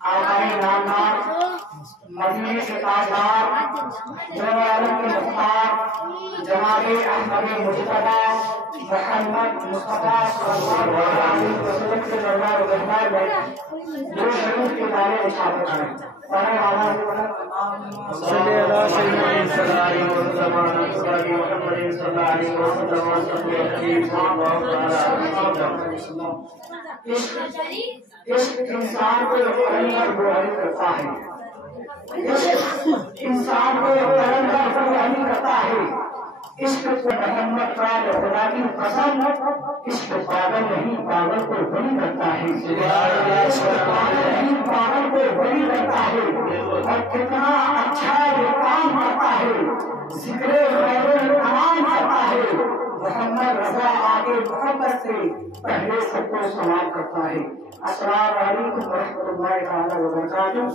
आगामी नामनाथ मदीने के ताजदार जवान के मुख्तार जनाबे अहमद मुस्तफा मोहम्मद मुस्तफा सल्लल्लाहु अलैहि वसल्लम के दरबार दरबार में जो शरीफ के नारे इशारे करें पढ़े आवाज सल्ले अला सय्यदना मुहम्मद सल्लल्लाहु अलैहि वसल्लम। इस इंसान को अंदर बुराई करता है, इस इंसान को अंदर बुराई करता है। इश्क मोहम्मद का खुदा की कसम, इश्क पागल नहीं पागल को बली करता है, इश्क पागल नहीं पागल को बली करता है। और कितना अच्छा ये काम करता है, जिक्र तमाम करता है। मोहम्मद रजा आगे मोहब्बत से पहले सबको सवाल करता है। अस्सलाम वालेकुम रहमतुल्लाहि तआला व बरकातुहू।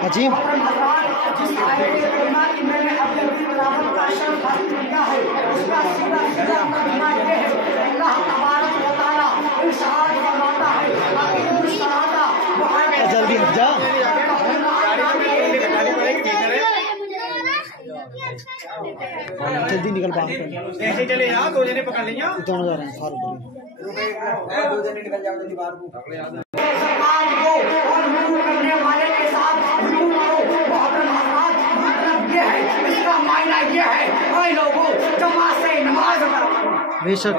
अजीब मैंने अपने तिलावत का शर्फ हासिल किया है, उसका सीधा सीधा तर्जुमा ये है। अल्लाह तबारक व तआला इरशाद फरमाता है, जल्दी हट जा, जल्दी निकल पा ऐसे चले यार, दो जने पकड़ लिया, दोनों जा रहे हैं सारे दो जने निकल जाओ जल्दी बाहर को। समाज को और नूर करने वाले के साथ नूर करो। मतलब ये है, इसका मायना ये है, भाई लोगों जमात से नमाज अदा करो। बेशक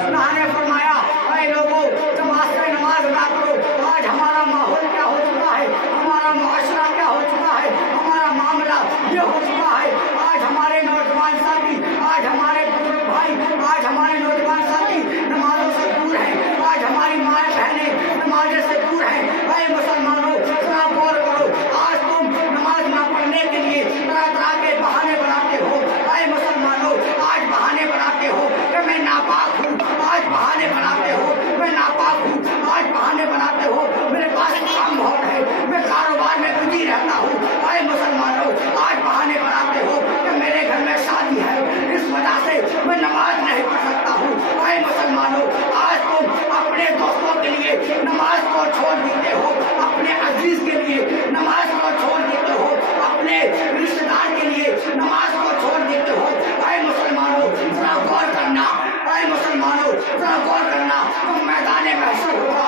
अल्लाह ने फरमाया, भाई लोगों जमात से नमाज अदा करो। आज हमारा माहौल क्या हो चुका है, हमारा मुआशरा क्या हो चुका है, हमारा मामला ये हो चुका है। आज हमारे नौजवान साथी, आज हमारे बुजुर्ग भाई, आज हमारे नौजवान साथी नमाजों से दूर हैं। आज हमारी माँ बहनें नमाज़ से दूर हैं। भाई मुसलमानों जरा गौर करो, आज तुम नमाज ना पढ़ने के लिए तरह तरह के बहाने बनाते हो। भाई मुसलमानों आज बहाने बनाते हो कि मैं नापाक हूँ, आज बहाने बनाते हो मैं नापाक हूँ, आज बहाने बनाते हो मेरे पास काम बहुत है, मैं कारोबार में बिजी रहता हूँ। भाई मुसलमानों आज बहाने बनाते हो कि मेरे घर में शादी है, इस वजह से मैं नमाज नहीं पढ़ सकता हूँ। भाई मुसलमानों आज तुम अपने दोस्तों के लिए नमाज को छोड़ देते हो, अपने अजीज के लिए नमाज को छोड़ देते हो, अपने रिश्तेदार के लिए नमाज को छोड़ देते हो। भाई मुसलमानों जरा गौर करना, भाई मुसलमानों जरा गौर करना, तो मैदान महशर होगा,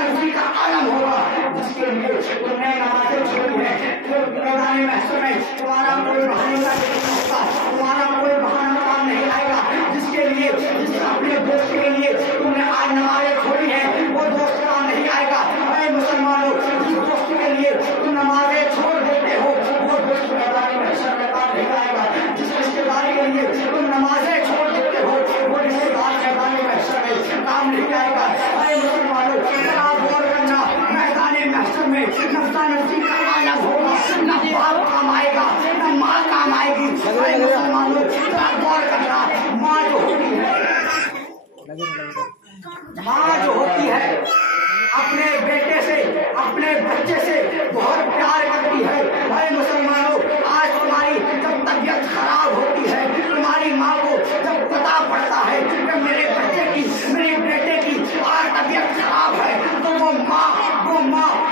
नफ्सी का आलम होगा, जिसके लिए तुमने नमाजें छोड़ी है। मैदान महशर में तुम्हारा कोई बहाने का नहीं होगा, तुम्हारा कोई बहाना काम नहीं आएगा। जिसके लिए जिस अपने दोस्त के लिए तुमने आज नमाजें छोड़ी है, वो दोस्त काम नहीं आएगा। भाई मुसलमानों जिस दोस्त के लिए तुम नमाजें छोड़ देते हो, वो दोस्त मैदान महशर में काम नहीं आएगा। जिस रिश्तेदारी के लिए तुम नमाजें छोड़ देते हो, वो रिश्तेदार मैदान महशर में काम नहीं आएगा। भाई मुसलमानों जरा गौर करना, मैदान महशर में नफ्सा नफ्सी का आलम होगा, न बाप काम आएगा न माँ काम आएगी। भाई मुसलमानों जरा गौर करना, माँ जो होती है, माँ जो होती है अपने बेटे से, अपने बच्चे से बहुत प्यार करती है। भाई मुसलमानों आज तुम्हारी जब तबीयत खराब होती है, तुम्हारी माँ को जब पता पड़ता है कि मेरे बच्चे की, मेरे बेटे की आज तबीयत खराब है, तो वो माँ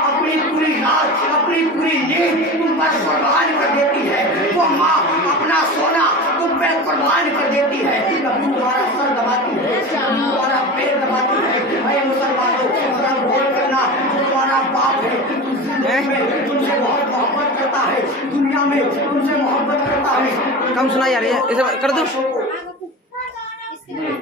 अपनी पूरी रात, अपनी पूरी नींद तुम पर कुर्बान कर देती है। वो माँ अपना सोना तुम पे कुर्बान कर देती है। कभी तुम्हारा सर दबाती है, कभी तुम्हारा पैर दबाती है। भाई मुसलमानों जरा गौर करना, तुम्हारा बाप है, तुमसे बहुत मोहब्बत करता है, दुनिया में तुमसे मोहब्बत करता है। कम सुनाई आ रही है, इसे कर दो।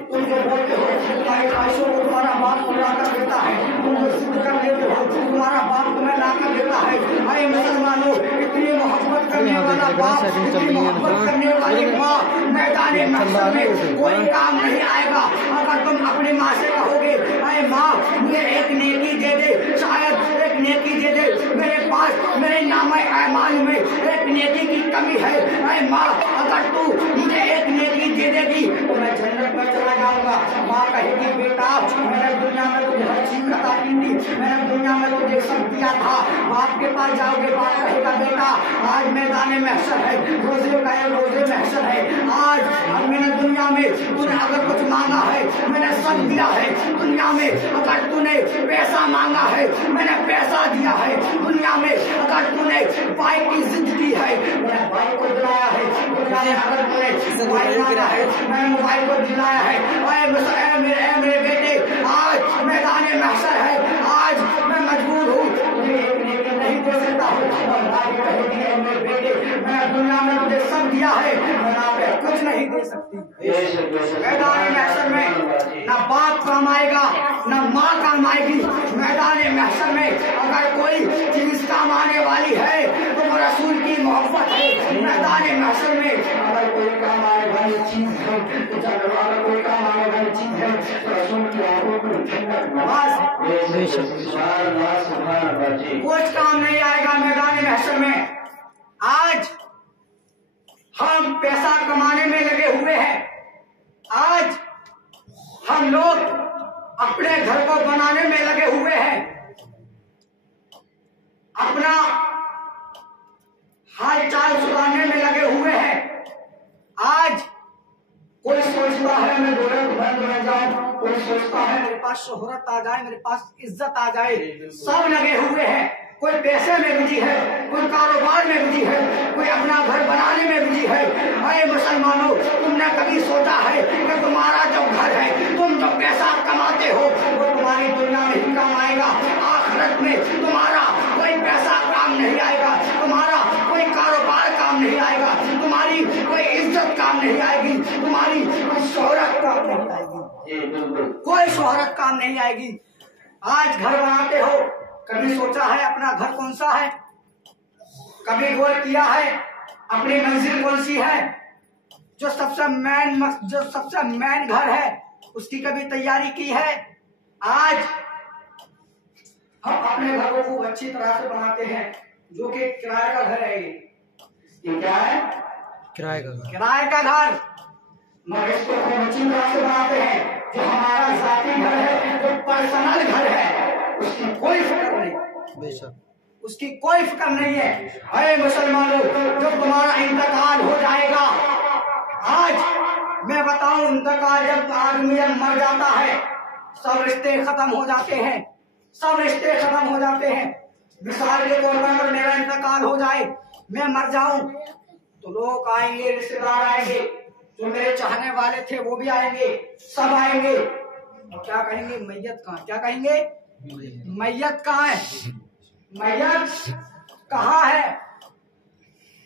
तुम जो बोलते हो तुम्हारी ख्वाहिशों को तुम्हारा बाप पूरा कर देता है, तुम जो सिद्ध कर देते हो तुम्हारा बाप तुम्हें ला कर देता है। अरे मुसलमानों, इतनी मोहब्बत करने वाला बाप, इतनी मोहब्बत करने वाली माँ मैदान महशर में कोई काम नहीं आएगा अगर तुम अपनी माँ से कहोगे अरे माँ मुझे एक नेकी दे दे, शायद एक नेकी दे दे, मेरे पास मेरे नामे ऐमाल में एक नेकी की कमी है। अरे माँ अगर तू मुझे एक नेकी दे देगी तो मैं जन्नत में चला जाऊंगा। माँ कहेगी बेटा मैंने दुनिया में तुझे हर चीज अता की थी, मैंने दुनिया में तुझे सब दिया था। बाप के पास जाओगे, बाप कहेगा बेटा आज मैदान महशर है, रोजे महशर है, आज मैंने दुनिया में तूने अगर कुछ मांगा है मैंने सब दिया है। दुनिया में अगर तूने पैसा मांगा है मैंने पैसा दिया है। दुनिया में अगर तूने बाइक की जिद की है मैंने बाइक को दिलाया है। दुनिया में अगर तूने मोबाइल मांगा है मैंने मोबाइल को दिलाया है। मेरे बेटे आज मैदान महशर है, आज मैं मजबूर हूँ नहीं दे सकता हूँ। मेरे बेटे मैंने दुनिया में मुझे सब दिया है, मैं कुछ नहीं दे सकती। मैदान महशर में न बाप काम आएगा न माँ काम आएगी। मैदान महशर में अगर कोई चीज काम आने वाली है तो वो रसूल की मोहब्बत है। मैदान महशर में अगर कोई काम आने वाली चीज है तो अगर कोई काम आने वाली चीज है तो रसूल की कुछ काम नहीं आएगा मैदान महशर में। आज हम पैसा कमाने में लगे हुए हैं, आज हम लोग अपने घर को बनाने में लगे हुए हैं, अपना हाल चाल सुधारने में लगे हुए हैं। आज कोई सोचता है मैं दौलत बन जाऊं, कोई सोचता है मेरे पास शोहरत आ जाए, मेरे पास इज्जत आ जाए। सब लगे हुए हैं, कोई पैसे में बिजी है, कोई कारोबार में बिजी है, कोई अपना घर बनाने में बिजी है। अरे मुसलमानों, तुमने कभी सोचा है कि तुम्हारा जो घर है, तुम जो पैसा कमाते हो वो तुम्हारी दुनिया में ही काम आएगा, आखिरत में तुम्हारा कोई पैसा काम नहीं आएगा, तुम्हारा कोई कारोबार काम नहीं आएगा, तुम्हारी कोई इज्जत काम नहीं आएगी, तुम्हारी कोई शोहरत काम नहीं आएगी, कोई शोहरत काम नहीं आएगी। आज घर बनाते हो, कभी सोचा है अपना घर कौन सा है? कभी गौर किया है अपनी मंजिल कौन सी है? जो सबसे मेन घर है उसकी कभी तैयारी की है? आज हम अपने घरों को अच्छी तरह से बनाते हैं, जो कि किराए का घर है। ये क्या है? किराए का घर। मगर इसको हम अच्छी तरह से बनाते हैं। जो हमारा जाती घर है, जो पर्सनल घर है, उसकी कोई फिक्र नहीं, बेशक उसकी कोई फिक्र नहीं है। अरे मुसलमानों, जब तुम्हारा इंतकाल हो जाएगा, आज मैं बताऊं इंतकाल जब आदमी मर जाता है सब रिश्ते खत्म हो जाते हैं, सब रिश्ते खत्म हो जाते हैं। मिसाल के तौर पर अगर मेरा इंतकाल हो जाए, मैं मर जाऊं तो लोग आएंगे, रिश्तेदार आएंगे, जो मेरे चाहने वाले थे वो भी आएंगे, सब आएंगे और क्या कहेंगे? मैयत कहाँ? क्या कहेंगे? मैयत कहाँ है? मैयत कहाँ है?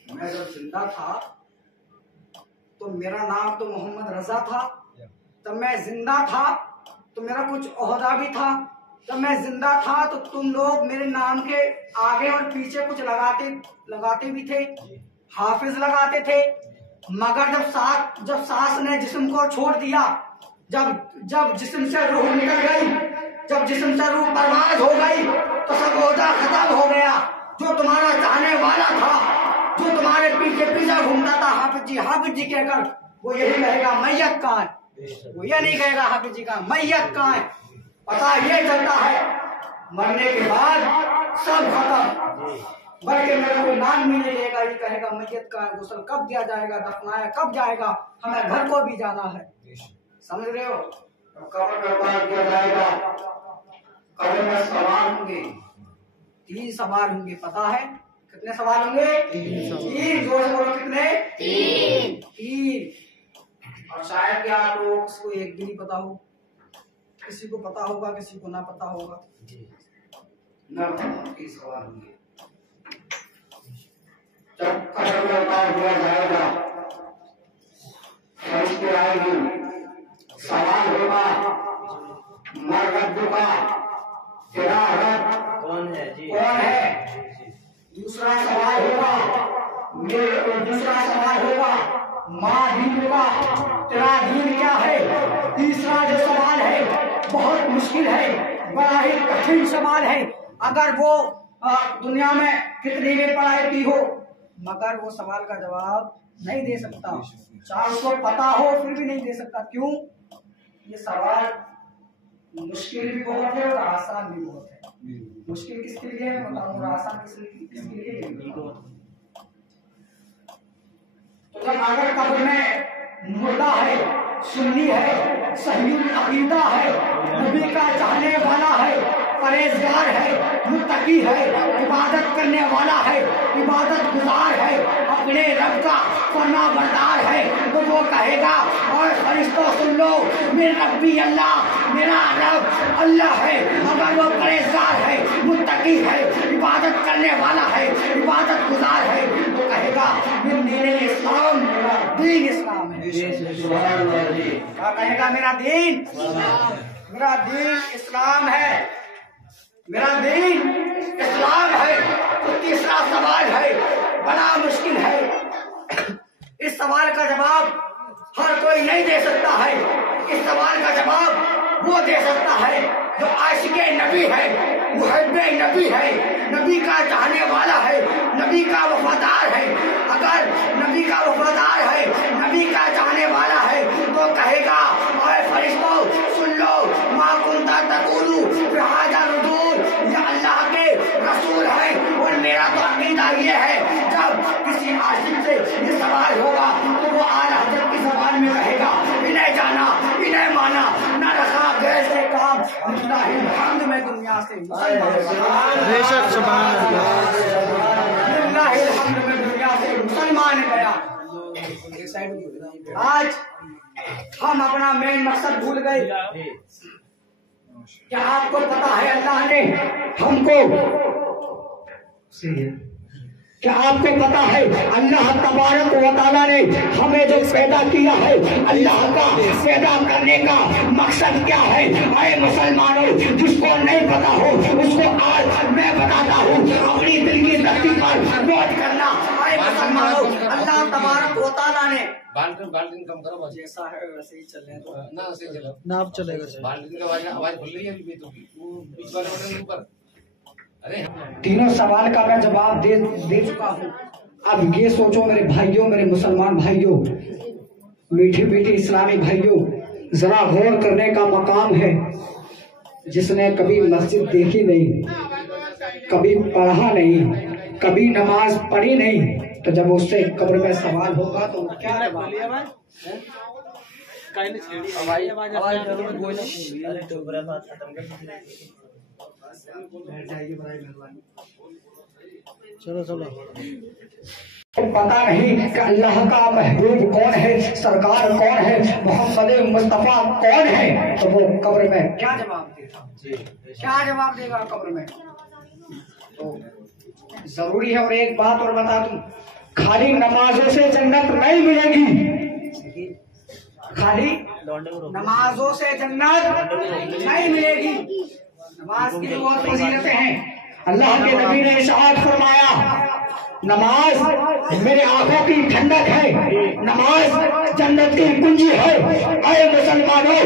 मैं जब जिंदा था तो मेरा नाम तो मोहम्मद रजा था, तब मैं जिंदा था तो मेरा कुछ ओहदा भी था, जब मैं जिंदा था तो तुम लोग मेरे नाम के आगे और पीछे कुछ लगाते भी थे, हाफिज लगाते थे। मगर जब सांस ने जिस्म को छोड़ दिया, जब जिस्म से रूह निकल गई, जब जिस्म से रूह परवाज हो गई तो सब ओहदा खत्म हो गया। जो तुम्हारा चाहने वाला था, जो तुम्हारे पीछे घूमता था हाफिज जी कहकर, वो यही कहेगा मैयत कहाँ है? वो ये नहीं कहेगा हाफिज जी का मैयत कहाँ है। पता ये चलता है मरने के बाद सब खत्म, बल्कि मेरे को नाम भी नहीं लेगा, ये कहेगा मैयत का गुस्ल कब दिया जाएगा, दफनाया कब जाएगा, हमें घर को भी जाना है। समझ रहे हो? कब्र में उतार दिया जाएगा, कब्र में सवाल होंगे, 3 सवाल होंगे। पता है कितने सवाल होंगे? 3। जोर से बोलो कितने? 3। और शायद कि आप लोग को एक भी नहीं पता हो, किसी को पता होगा, किसी को ना पता होगा। 3 सवाल होंगे। जब कब्र में उतार दिया जाएगा, फरिश्ते आएंगे, सवाल होगा मरगद्दू का, तेरा रब कौन है? दूसरा सवाल होगा माँ दीन का, तेरा दीन क्या है? तीसरा जो सवाल है बहुत मुश्किल है, बड़ा ही कठिन सवाल है। अगर वो दुनिया में कितनी भी पढ़ाई की हो मगर वो सवाल का जवाब नहीं दे सकता, चाहे उसको पता हो फिर भी नहीं दे सकता। क्यों? ये सवाल मुश्किल भी बहुत है और आसान भी बहुत है। मुश्किल किसके लिए है बताऊँ, और आसान किसके लिए? तो जब अगर कब्र में मुर्दा है, सुन्नी है, सही अकीदा है, नबी का चाहने वाला है, परहेजगार है, मुत्तकी है, इबादत करने वाला है, इबादत गुजार है, अपने रब का फरमा बरदार है, तो वो कहेगा और फरिश्तों सुन लो, मेरा रब्बी अल्लाह, मेरा रब अल्लाह है। अगर वो परहेजगार है, मुत्तकी है, इबादत करने वाला है, इबादत गुजार है, तो कहेगा मेरा दीन इस्लाम, मेरा दीन इस्लाम है। क्या कहेगा? मेरा दीन इस्लाम है, मेरा दीन इस्लाम है। तो तीसरा सवाल है, बड़ा मुश्किल है। इस सवाल का जवाब हर कोई नहीं दे सकता है। इस सवाल का जवाब वो दे सकता है जो आशिक़े नबी है, मुहब्बे नबी है, नबी का चाहने वाला है, नबी का वफादार है। अगर नबी का वफादार है, नबी का चाहने वाला है, तो कहेगा और फरिश्तों सुन लो, मा कुंता तक़ूलू बिहाज़ा रसूल, ये अल्लाह के रसूल है। और मेरा तो अकीदा ये है, जब किसी आशिक से ये सवाल होगा तो वो आला हज़रत की ज़बान में कहेगा, इन्हें जाना, इन्हें माना, न रखा गैर से काम, लिल्लाहिल हम्द में दुनिया से बेशक सुभान अल्लाह, लिल्लाहिल हम्द में दुनिया से मुसलमान गया। आज हम अपना मेन मकसद भूल गए। क्या आपको पता है अल्लाह ने हमको, क्या आपको पता है अल्लाह तबारक व तआला ने हमें जो पैदा किया है, अल्लाह का पैदा करने का मकसद क्या है? आए मुसलमानों, जिसको नहीं पता हो उसको आज मैं बताता हूँ, अपनी दिल की धरती पर गौर करना। आए मुसलमानों, अल्लाह तबारक व तआला ने बाल्टीन कम करो बस, जैसा है वैसे ही चले तो ना ऐसे ही चलो, ना अब चलेगा सर। बाल्टीन का आवाज खुल रही है अभी तो, वो बीच वाले बटन के ऊपर। अरे तीनों सवाल का मैं जवाब दे चुका हूँ। अब ये सोचो मेरे भाइयों, मेरे मुसलमान भाइयों, मीठे मीठे इस्लामी भाइयों, जरा गौर करने का मकाम है। जिसने कभी मस्जिद देखी नहीं, कभी पढ़ा नहीं, कभी नमाज पढ़ी नहीं, तो जब उससे कब्र में सवाल होगा तो क्या चलो चलो। पता नहीं कि अल्लाह का महबूब कौन है, सरकार कौन है, मोहम्मद मुस्तफा कौन है, तो वो कब्र में क्या जवाब देगा? क्या जवाब देगा कब्र में? तो जरूरी है। और एक बात और बता दूं, खाली नमाजों से जन्नत नहीं मिलेगी, खाली नमाजों से जन्नत नहीं मिलेगी। नमाज की बहुत फजीलतें हैं। अल्लाह के नबी ने इरशाद फरमाया, नमाज मेरे आंखों की ठंडक है, नमाज जन्नत की कुंजी है। अरे मुसलमानों,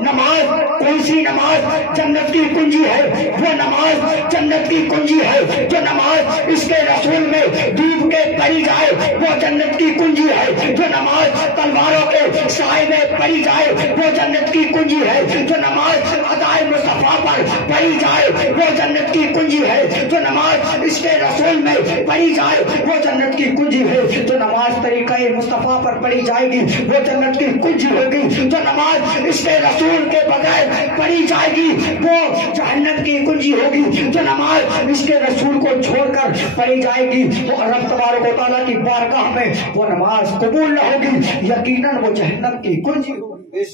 नमाज कौन सी नमाज जन्नत की कुंजी है? वो नमाज जन्नत की कुंजी है जो नमाज इसके रसूल में डूब के पढ़ी जाए, वो जन्नत की कुंजी है। जो नमाज तलवारों के साए में पढ़ी जाए, वो जन्नत की कुंजी है। जो नमाज अदाए मुस्तफा पर पढ़ी जाए, वो जन्नत की कुंजी है। जो नमाज इसके रसूल में पढ़ी जाए, वो जन्नत की कुंजी है। जो नमाज तरीका मुस्तफा पर पढ़ी जाएगी, वो जन्नत की कुंजी होगी। जो नमाज इसके रसूल के बगैर पढ़ी जाएगी, वो जहन्नम की कुंजी होगी। जो नमाज इसके रसूल को छोड़कर पढ़ी जाएगी, वो रब तबारक व तआला की बारगाह में वो नमाज कबूल न होगी, यकीनन वो जहन्नम की कुंजी होगी।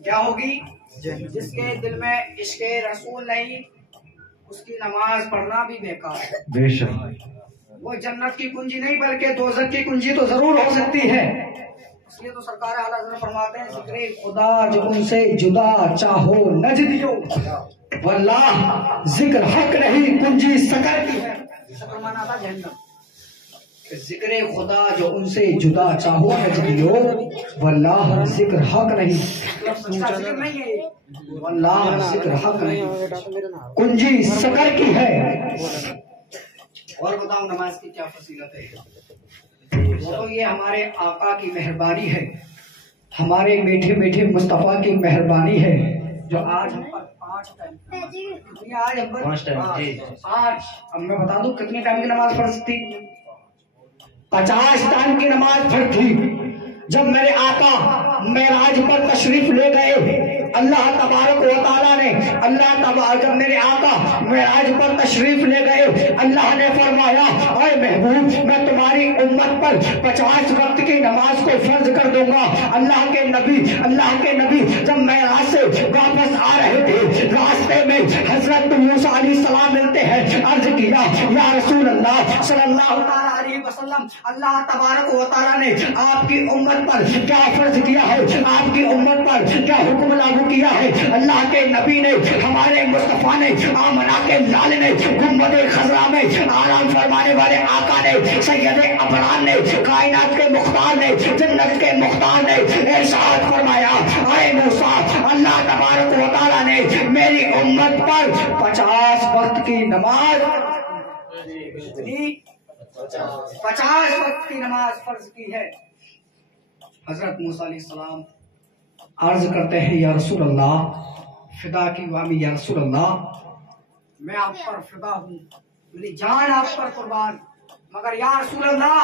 क्या होगी? जिसके दिल में इश्क़े रसूल नहीं, उसकी नमाज पढ़ना भी बेकार है। बेशक वो जन्नत की कुंजी नहीं बल्कि दोज़ख की कुंजी तो जरूर हो सकती है। इसलिए तो सरकार आला हज़रत फरमाते हैं, जिक्रे खुदा जो उनसे जुदा चाहो नज दियो, वल्लाह जिक्र हक नहीं कुंजी सकर की है। सकर माना था जहन्नम। जिक्रे खुदा जो उनसे जुदा चाहो नज दियो, वल्लाह जिक्र हक नहीं, जिक्र नहीं है, वल्लाह जिक्र हक नहीं, कुंजी सकर की है। और बताओ नमाज की क्या फजीलत है। वो तो ये हमारे आका की मेहरबानी है, हमारे मीठे मीठे मुस्तफ़ा की मेहरबानी है, जो आज हम पर 5 टाइम, आज हम पर आज अब मैं बता दूं कितने टाइम की नमाज फर्ज थी। 50 टाइम की नमाज फर्ज थी। जब मेरे आका मेराज पर तशरीफ ले गए, अल्लाह तबारक व तआला ने जब मेरे आका मेराज पर तशरीफ ले गए, अल्लाह ने फरमाया, ओए महबूब मैं तुम्हारी उम्मत पर 50 वक्त की नमाज को फर्ज कर दूंगा। अल्लाह के नबी जब मेराज से वापस आ रहे थे, रास्ते में हजरत मूसा अलैहिस्सलाम मिलते हैं। अर्ज किया, या रसूल अल्लाह सल्लल्लाहु अलैहि वसल्लम, अल्लाह तबारक व तआला ने आपकी उम्मत पर क्या फर्ज किया है, आपकी उम्मत पर क्या हुक्म लागू किया है। अल्लाह के नबी ने, हमारे मुस्तफा ने, आमना के लाल ने, गुम्बद खजरा में आराम फरमाने वाले आका ने, सैयद अबरार ने, कायनात के मुख्तार ने, जन्नत के मुख्तार ने इरशाद फरमाया, आए मूसा अल्लाह तबारक व तआला ने मेरी उम्मत पर 50 वक्त की नमाज 50 वक्त की नमाज फर्ज की है। हजरत मूसा अलैहिस्सलाम अर्ज करते हैं, या रसूल अल्लाह फिदा की वामी, या रसूल अल्लाह मैं आप पर फिदा हूँ, मेरी जान आप पर कुर्बान, मगर या रसूल अल्लाह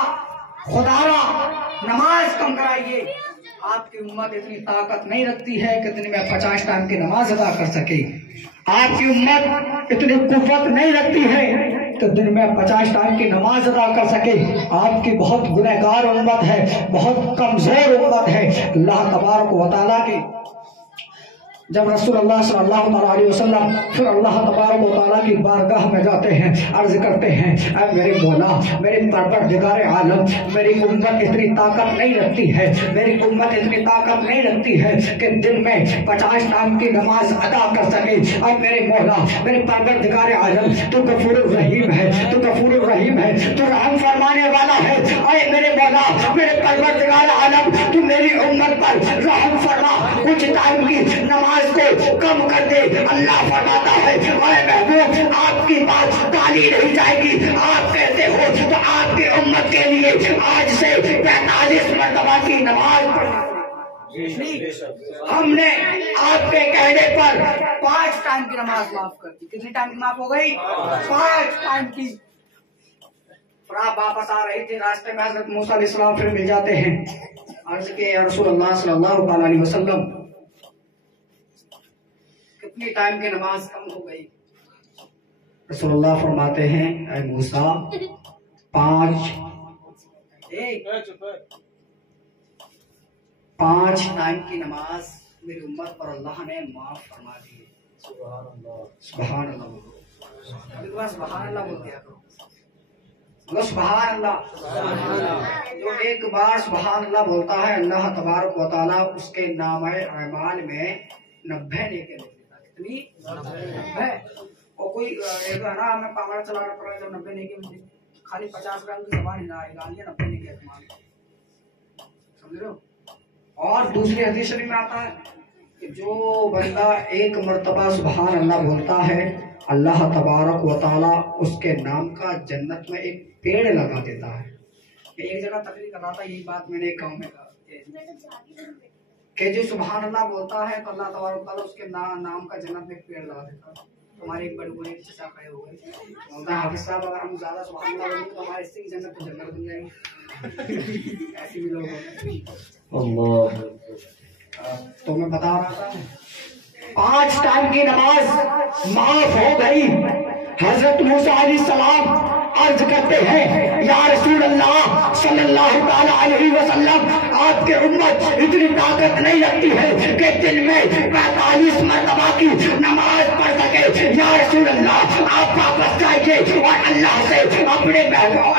खुदारा नमाज कम कराइए। आपकी उम्मत इतनी ताकत नहीं रखती है कि दिन में 50 टाइम की नमाज अदा कर सके। आपकी उम्मत इतनी कुव्वत नहीं रखती है कि दिन में 50 टाइम की नमाज अदा कर सके। आपकी बहुत गुनहगार उम्मत है, बहुत कमजोर उम्मत है। अल्लाह तबारक व तआला के जब रसूलुल्लाह सल्लल्लाहु अलैहि वसल्लम फिर अल्लाह तबारक व तआला की बारगाह में जाते हैं, अर्ज करते हैं, ऐ मेरे मौला, मेरे परवरदिगार आलम, मेरी उम्मत इतनी ताकत नहीं रखती है, मेरी उम्मत इतनी ताकत नहीं रखती है कि दिन में 50 टाइम की नमाज अदा कर सके। ऐ मेरे मौला, मेरे परवरदिगार आलम, तू गफूर रहीम है, तू गफूर रहीम है, तू रहम फरमाने वाला है। ऐ मेरे मौला, मेरे परवरदिगार आलम, तू मेरी उम्मत पर रहम फरमा, कुछ टाइम की नमाज को कम कर दे। अल्लाह फरमाता है, अरे महबूब आपकी बात टाली नहीं जाएगी। आप कहते हो तो आपकी उम्मत के लिए आज से 45 मरतबा की नमाज हमने आपके कहने पर 5 टाइम की नमाज माफ कर दी। कितनी टाइम की माफ हो गई? 5 टाइम की। फिर आप वापस आ रहे थे, रास्ते में हजरत मूसा अलैहिस्सलाम फिर मिल जाते हैं। अर्ज के, या रसूलुल्लाह सल्लल्लाहु अलैहि वसल्लम कितनी टाइम की नमाज कम हो गई? रसूलुल्लाह फरमाते हैं, ऐ मूसा 5 टाइम की नमाज मेरी उम्मत पर अल्लाह ने माफ फरमा दी है। सुभान अल्लाह, सुभान अल्लाह, सुभान अल्लाह बोल दिया करो। सुभान अल्लाह। जो एक बार सुभान अल्लाह बोलता है, अल्लाह तबारक व तआला उसके नामे अमाल में 90 नेकी लिख देता है। कितनी? 90। और कोई एक है ना, हमें पागल चला पड़ा जब 90 नेकी मिलती, खाली 50 ग्राम की ज़बान हिला 90 नेकी कमाल, समझ रहे हो? और दूसरी हदीस शरीफ में आता है कि जो बंदा एक मर्तबा सुभान अल्लाह बोलता है, अल्लाह तबारक व तआला उसके नाम का जन्नत में एक पेड़ लगा देता है। एक जगह तकरीर कर रहा था, यही बात मैंने एक गाँव में कहा कि जो सुभान अल्लाह बोलता है तो अल्लाह तबारक व तआला उसके नाम का जन्नत में एक पेड़ लगा देता है। हमारे एक बड़े बड़े चचा खड़े हो गए, बोलता है हाफिज साहब अगर हम ज्यादा सुभान अल्लाह बोलेंगे तो हमारे इससे जन्नत तो जन्नत बन जाएगी। ऐसे भी लोग होते। तो मैं बता रहा था 5 टाइम की नमाज माफ हो गई। हजरत मूसा अलैहिस्सलाम अर्ज करते हैं, या रसूल अल्लाह सल्लल्लाहु ताला अलैहि वसल्लम, आपके उम्मत इतनी ताकत नहीं रखती है कि दिन में 45 मरतबा की नमाज पढ़ सके। या रसूल अल्लाह, आप वापस जाइए और अल्लाह से अपने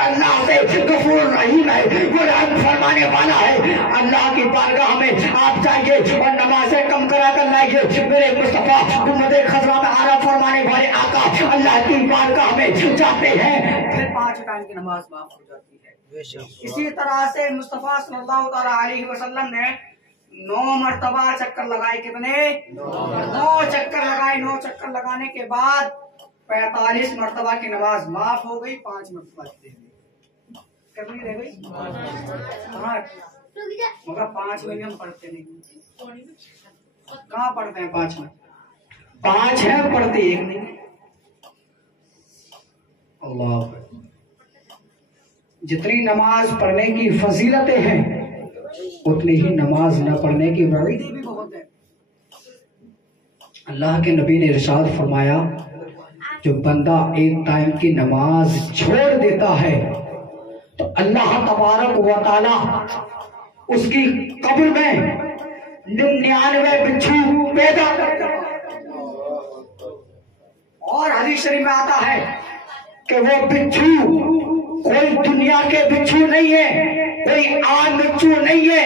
अल्लाह से गफूर रहीम है, वो रहम फरमाने वाला है। अल्लाह की बारगाह में आप जाइए और नमाजें कम करा कर लाइए। मेरे मुस्तफा गुम्बद खजरा में आराम फरमाने वाले आका अल्लाह की बारगाह में जाते हैं, फिर 5 टाइम की नमाज माफ हो जाती है। इसी तरह से मुस्तफा सल्लल्लाहु अलैहि वसल्लम ने 9 मरतबा चक्कर लगाए। कितने? 9 चक्कर लगाए। 9 चक्कर लगाने के बाद 45 मरतबा की नमाज माफ हो गई, 5 मरतबा कितनी रह गई? 8। मगर 5 में हम पढ़ते नहीं। कहाँ पढ़ते हैं 5 में? 5 है पढ़ते, एक नहीं। अल्लाह, जितनी नमाज पढ़ने की फजीलतें हैं उतनी ही नमाज न पढ़ने की वईदें भी बहुत है। अल्लाह के नबी ने इरशाद फरमाया, जो बंदा एक टाइम की नमाज छोड़ देता है तो अल्लाह तबारक व तआला उसकी कब्र में 99 बिच्छू पैदा करता है। और हदीस शरीफ में आता है कि वो बिच्छू कोई दुनिया के बिच्छू नहीं है, कोई आम बिच्छू नहीं है,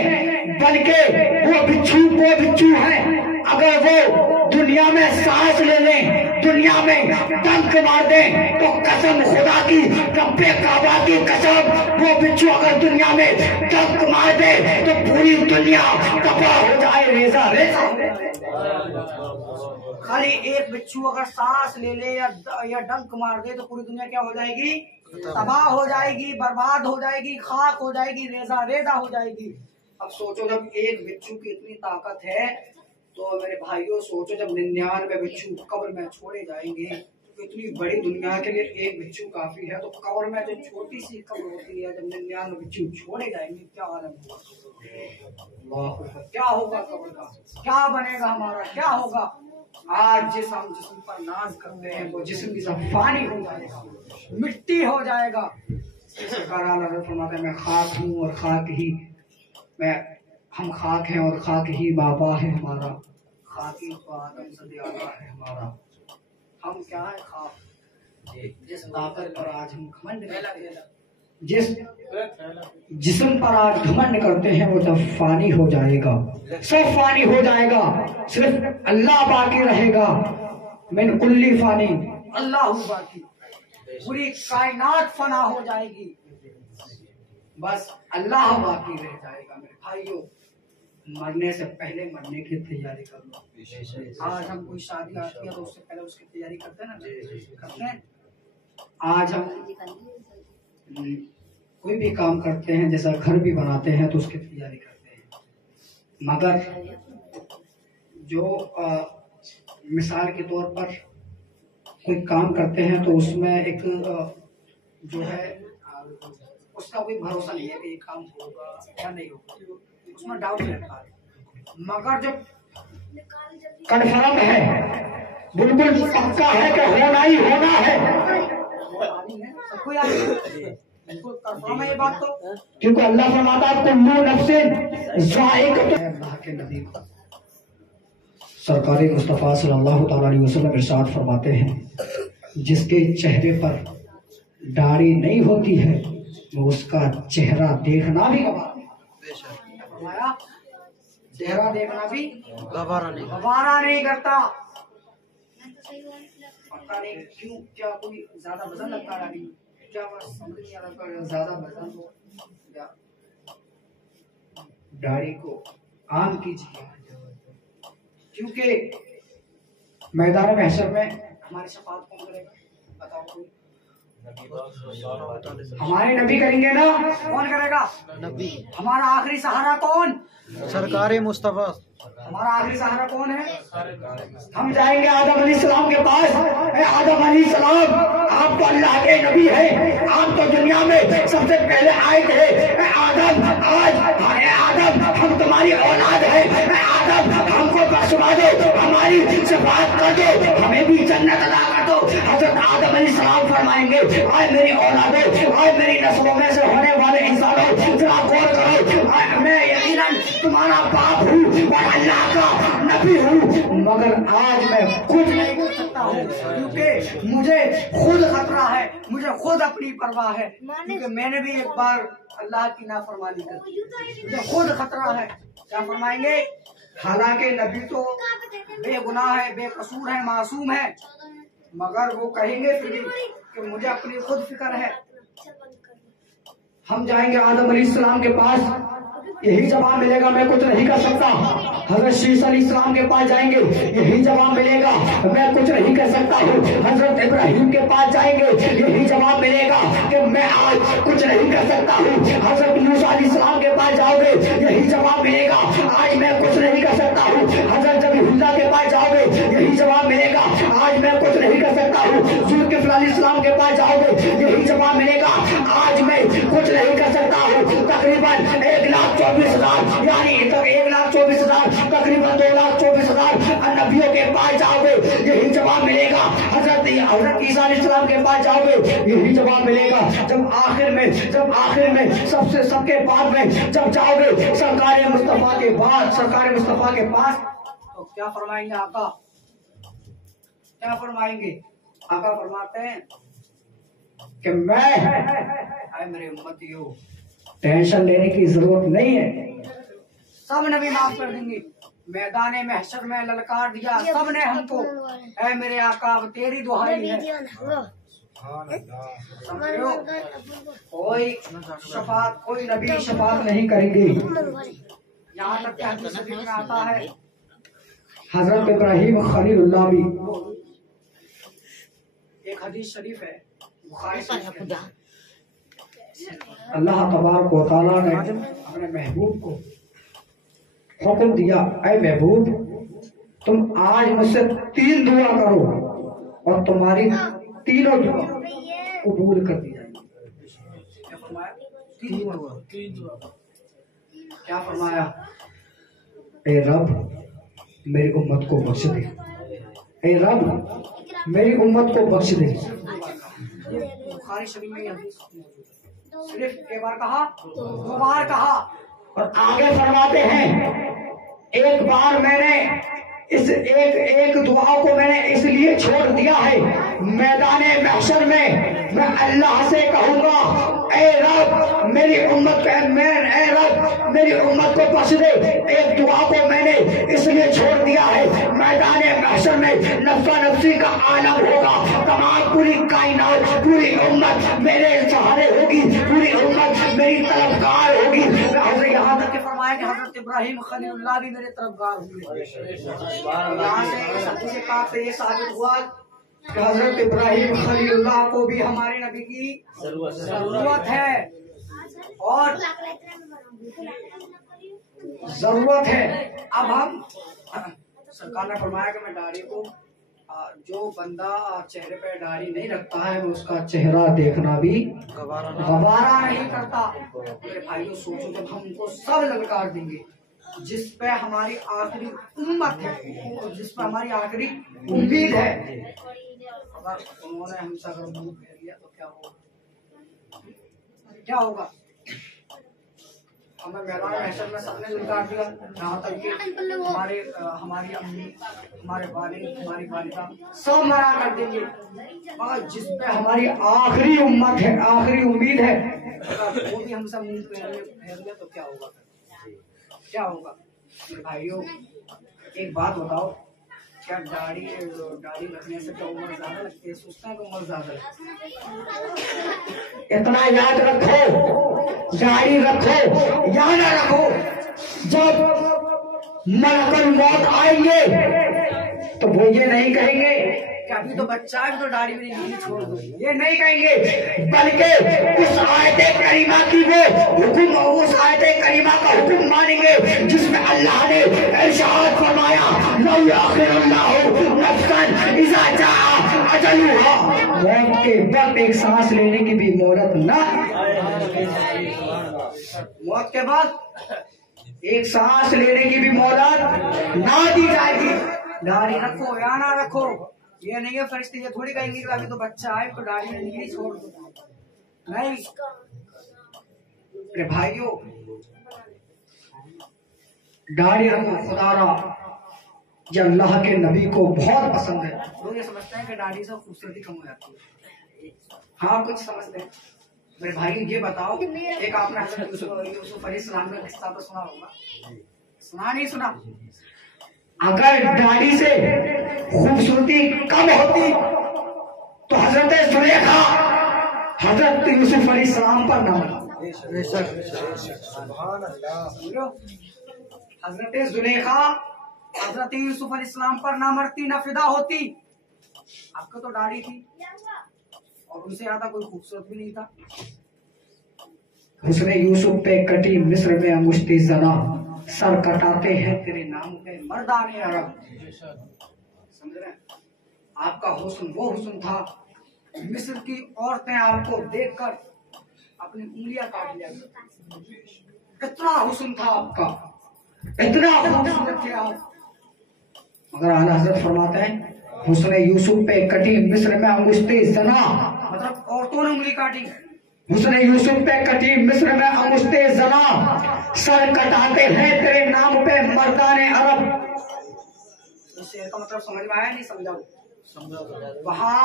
बल्कि वो बिच्छू है। अगर वो दुनिया में सांस ले लें, दुनिया में डंक मार दें, तो कसम खुदा की, रब्बे काबा की कसम, वो बिच्छू अगर दुनिया में डंक मार दे तो पूरी दुनिया तबाह हो जाए, रेजा रेजा हो जाए। खाली एक बिच्छू अगर सांस ले ले या डंक मार दे तो पूरी दुनिया क्या हो जाएगी? तबाह हो जाएगी, बर्बाद हो जाएगी, खाक हो जाएगी, रेजा रेजा हो जाएगी। अब सोचो, जब एक बिच्छू की इतनी ताकत है तो मेरे भाइयों सोचो, जब 99 बिच्छू कब्र में छोड़े जाएंगे तो इतनी बड़ी दुनिया के लिए एक बिच्छू काफी है। तो कब्र में जो छोटी सी कब्र होती है, जब 99 बिच्छू छोड़े जाएंगे, क्या आलम होगा? क्या होगा कब्र का? क्या बनेगा हमारा? क्या होगा? आज हम जिस्म पर नाज करते हैं वो जिस्म भी सब फानी हो जाएगा, मिट्टी हो जाएगा। मैं खाक हूँ और खाक ही हम खाक हैं और खाक ही बाबा है हमारा, खाकी तो आदम से आला है हमारा। हम क्या है? खाक। जिस ताकत पर आज हम घमंड करते हैं, जिस जिस्म पर आज घमंड करते हैं, वो जब फानी हो जाएगा, सब फानी हो जाएगा, सिर्फ अल्लाह बाकी रहेगा। मिन कुल्ली फानी अल्लाह बाकी, पूरी कायनात फना हो जाएगी, बस अल्लाह बाकी रह जाएगा। मेरे भाइयों, मरने से पहले मरने की तैयारी कर लो। आज हम कोई शादी आती है तो उससे पहले उसकी तैयारी करते हैं ना, करते हैं। आज हम कोई भी काम करते हैं, जैसा घर भी बनाते हैं तो उसकी तैयारी करते हैं। मगर जो मिसाल के तौर पर कोई काम करते हैं तो उसमें एक जो है उसका कोई भरोसा नहीं है कि ये काम होगा या नहीं होगा, उसमें डाउट रहता है। मगर जब कन्फर्म है, बिल्कुल पक्का है कि होना ही होना है, सबको याद बिल्कुल कन्फर्म है ये बात, तो क्योंकि अल्लाह फरमाता है कुल्लू नफ्सिन ज़ाइक़तुल, अल्लाह के नबी सरकारी मुस्तफ़ा सल्लल्लाहु अलैहि वसल्लम इरशाद फरमाते हैं, जिसके चेहरे पर दाढ़ी नहीं होती है वो उसका चेहरा देखना भी गवारा, चेहरा देखना भी गवारा नहीं करता। पता नहीं क्यों, क्या कोई ज्यादा वजन लगता है दाढ़ी, क्या समझ नहीं आ रहा, ज्यादा वजन हो या दाढ़ी को आम कीजिए, क्योंकि मैदान महशर में हमारी शफाअत कौन करेगा? बताओ कोई? हमारे नबी करेंगे ना, कौन करेगा? नबी। हमारा आखिरी सहारा कौन? सरकारी मुस्तफा। हमारा आखिरी सहारा कौन है? हम जाएंगे आदम अलैहिस्सलाम के पास। आदम अलैहिस्सलाम, आप तो अल्लाह के नबी है, आप तो दुनिया में सबसे पहले आए थे। आदम, आज आदम हम तुम्हारी औलाद है। आदम हमको सुना दो, हमारी शफाअत कर दो, हमें भी जन्नत अता कर दो। हजरत आदम अलैहिस्सलाम फरमाएंगे, आए मेरी औलादो, आए मेरी नस्लों में से होने वाले इंसानों, जरा गौर करो, मैं यकीनन तुम्हारा बाप हूँ और अल्लाह का नबी हूँ, मगर आज मैं कुछ नहीं बोल सकता हूँ क्योंकि मुझे खुद खतरा है, मुझे खुद अपनी परवाह है, क्योंकि मैंने भी एक बार अल्लाह की नाफरमानी कर दी, मुझे खुद खतरा है। क्या फरमाएंगे? हालांकि नबी तो बेगुनाह है, बेकसूर है, मासूम है, मगर वो कहेंगे फिर भी कि मुझे अपनी खुद फिक्र है। हम जाएंगे आदम अलैहिस्सलाम के पास, यही जवाब मिलेगा, मैं कुछ नहीं कर सकता। हजरत शीशा अलैहिस्सलाम के पास जाएंगे, यही जवाब मिलेगा, मैं कुछ नहीं कर सकता हूँ। हजरत इब्राहिम के पास जाएंगे, यही जवाब मिलेगा कि मैं आज कुछ नहीं कर सकता हूँ। हजरत मूसा अलैहिस्सलाम के पास जाओगे, यही जवाब मिलेगा, आज मैं कुछ नहीं कर सकता हूँ। हजरत जबीहुल्लाह के पास जाओगे, यही जवाब मिलेगा, आज मैं कुछ नहीं कर सकता हूँ। जुल्किफ्ल अलैहिस्सलाम के पास जाओगे, यही जवाब मिलेगा, आज मैं कुछ नहीं कर सकता हूँ। तकरीबन 1,24,000 यानी 1,24,000 तकरीबन 2,24,000 नबियों के पास जाओगे, यही जवाब मिलेगा। हजरत ईसा अलैहिस्सलाम के पास जाओगे, यही जवाब मिलेगा। जब आखिर में सबके बाद में जब जाओगे सरकार मुस्तफा के बाद, सरकार मुस्तफा के पास, तो क्या फरमाएंगे आका? क्या फरमाएंगे? आका फरमाते हैं कि मैं मेरे उम्मतियों, टेंशन लेने की जरूरत नहीं है, सब नबी माफ कर देंगे। मैदान महशर में ललकार दिया सब ने हमको, ऐ मेरे आका अब तेरी दुहाई है। कोई शफात, कोई नबी शफात नहीं करेंगे। यहाँ तक क्या हदीस शरीफ में आता है, हजरत इब्राहिम खलीलुल्लाह भी, एक हदीस शरीफ है बुखारी शरीफ है, अल्लाह तबारक व तआला ने अपने महबूब को हुक्म दिया, ऐ महबूब तुम आज मुझसे 3 दुआ करो और तुम्हारी तीनों दुआ कबूल कर दी जाएगी। क्या फरमाया? ए रब मेरी उम्मत को बख्श दे, ए रब मेरी उम्मत को बख्श दे। बुखारी शरीफ में सिर्फ एक बार कहा, 2 बार कहा, और आगे फरमाते हैं एक बार मैंने इस एक दुआ को मैंने इसलिए छोड़ दिया है, मैदान महशर में मैं अल्लाह से कहूंगा, ए रब मेरी उम्मत को बख्श दे। एक दुआ को मैंने इसलिए छोड़ दिया है, मैदान महशर में नफ्सा नफ्सी का आलम होगा, तमाम पूरी कायनात, पूरी उम्मत मेरे सहारे होगी, पूरी उम्मत मेरी तरफदार होगी। यहाँ तक के फरमाया कि हजरत इब्राहिम खलीलुल्लाह भी मेरे तरफदार होंगे। यहाँ से ये साबित हुआ कि हजरत इब्राहिम खलीलुल्लाह को भी हमारे नबी की जरूरत है, और जरूरत है। अब हम, सरकार ने फरमाया कि मैं दाढ़ी को, जो बंदा चेहरे पे दाढ़ी नहीं रखता है मैं उसका चेहरा देखना भी गवारा नहीं करता। मेरे भाइयों सोचो, जब हम उनको सब ललकार देंगे जिस पे हमारी आखिरी उम्मत है और जिस पे हमारी आखिरी उम्मीद है, अगर उन्होंने हमसे अगर मुंह फेर लिया तो क्या होगा? क्या होगा? हमें मैदान महशर में सबने ललकार दिया, यहाँ तक कि हमारी अम्मी, हमारे वालिद, हमारी वालिदा सब मना कर देंगे, मगर जिस पे हमारी आखिरी उम्मत है, आखिरी उम्मीद है, अगर वो भी हमसे मुंह फेर लिया तो क्या होगा? क्या होगा? भाइयों एक बात बताओ, क्या दाढ़ी रखने से क्या उम्र ज्यादा लगती है? सोचता है कि उम्र ज्यादा है। इतना याद रखो, दाढ़ी रखो या ना रखो, जब मलकुल मौत आएंगे तो वो ये नहीं कहेंगे कि अभी तो बच्चा है तो दाढ़ी मेरी नहीं छोड़ दो, ये नहीं कहेंगे, बल्कि उस आयते करीमा की वो हुक्म, उस आयते करीमा का हुक्म मानेंगे जिसमें अल्लाह ने इरशाद फरमाया, लौ याखिरुल्लाहु नफ्सन इज़ा जाअ अजलुहा, मौत के वक्त एक सांस लेने की भी मोहलत ना, मौत के बाद एक सांस लेने की भी मोहलत ना दी जाएगी। दाढ़ी रखो या ना रखो, ये नहीं है फरिश्ते ये थोड़ी कहेंगे कि अभी तो बच्चा है तो दाढ़ी नहीं छोड़ दो, नहीं। अरे भाइयों, दाढ़ी रखो खुदारा, ये अल्लाह के नबी को बहुत पसंद है। लोग ये समझते हैं कि दाढ़ी से खूबसूरती कम हो जाती है, हाँ कुछ समझते हैं। मेरे भाई ये बताओ, एक आपने हज़रत यूसुफ अलैहिस्सलाम का किस्सा तो सुना होगा, सुना नहीं सुना? अगर दाढ़ी से खूबसूरती कम होती तो हजरत जुलेखा हजरत यूसुफ अलैहिस्सलाम पर न हजरत जुलेखा हजरत यूसुफ अलैहिस्सलाम पर ना मरती ना फिदा होती। आपका तो दाढ़ी थी और उनसे ज्यादा कोई खूबसूरत भी नहीं था। उसने यूसुफ पे कटी मिस्र में अंगुश्ती जना, सर कटाते हैं तेरे नाम पे मर्दाने अरब। समझ रहे? आपका हुस्न वो हुस्न था, मिस्र की औरतें आपको देखकर अपनी उंगलियां काट लिया। इतना हुस्न था आपका, इतना खूबसूरत थे आप। मगर आला हज़रत फरमाते हैं हुस्न यूसुफ पे कटी मिस्र में अंगुश्ती जना, मतलब औरतों ने उंगली काटी। हुस्न यूसुफ पे कटी मिस्र में अंगुश्ती जना, सर कटाते हैं तेरे नाम पे मर्दाने अरब। इस शेर का मतलब समझ में आया नहीं? समझाओ। वहाँ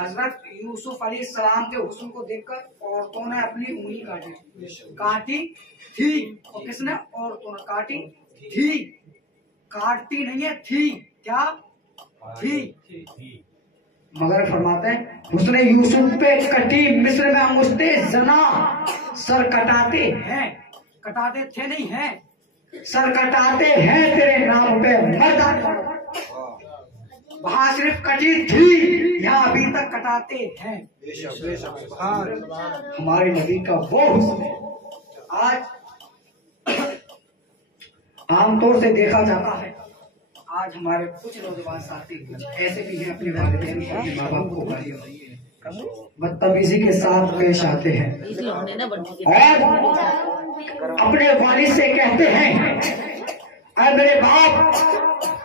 हजरत यूसुफ अलैहिस्सलाम के हुस्न को देखकर औरतों ने अपनी उंगली काटी थी। और किसने? औरतों ने काटी थी, काटती नहीं है, थी। क्या थी? मगर फरमाते हैं हुस्न यूसुफ पे कटी मिस्र में अंगुश्ते जना, सर कटाते हैं, कटाते थे नहीं हैं, सर कटाते हैं तेरे नाम पे मर्दाने। वहां सिर्फ कटी थी, यहाँ अभी तक कटाते हैं। हमारे नबी का वो हुस्न है। आज आमतौर से देखा जाता है, आज हमारे कुछ नौजवान साथी कुछ ऐसे भी हैं, अपने वालिदैन को, अपने माँ बाप को बदतमीजी के साथ पेश आते हैं और अपने वालिद से कहते हैं, अरे मेरे बाप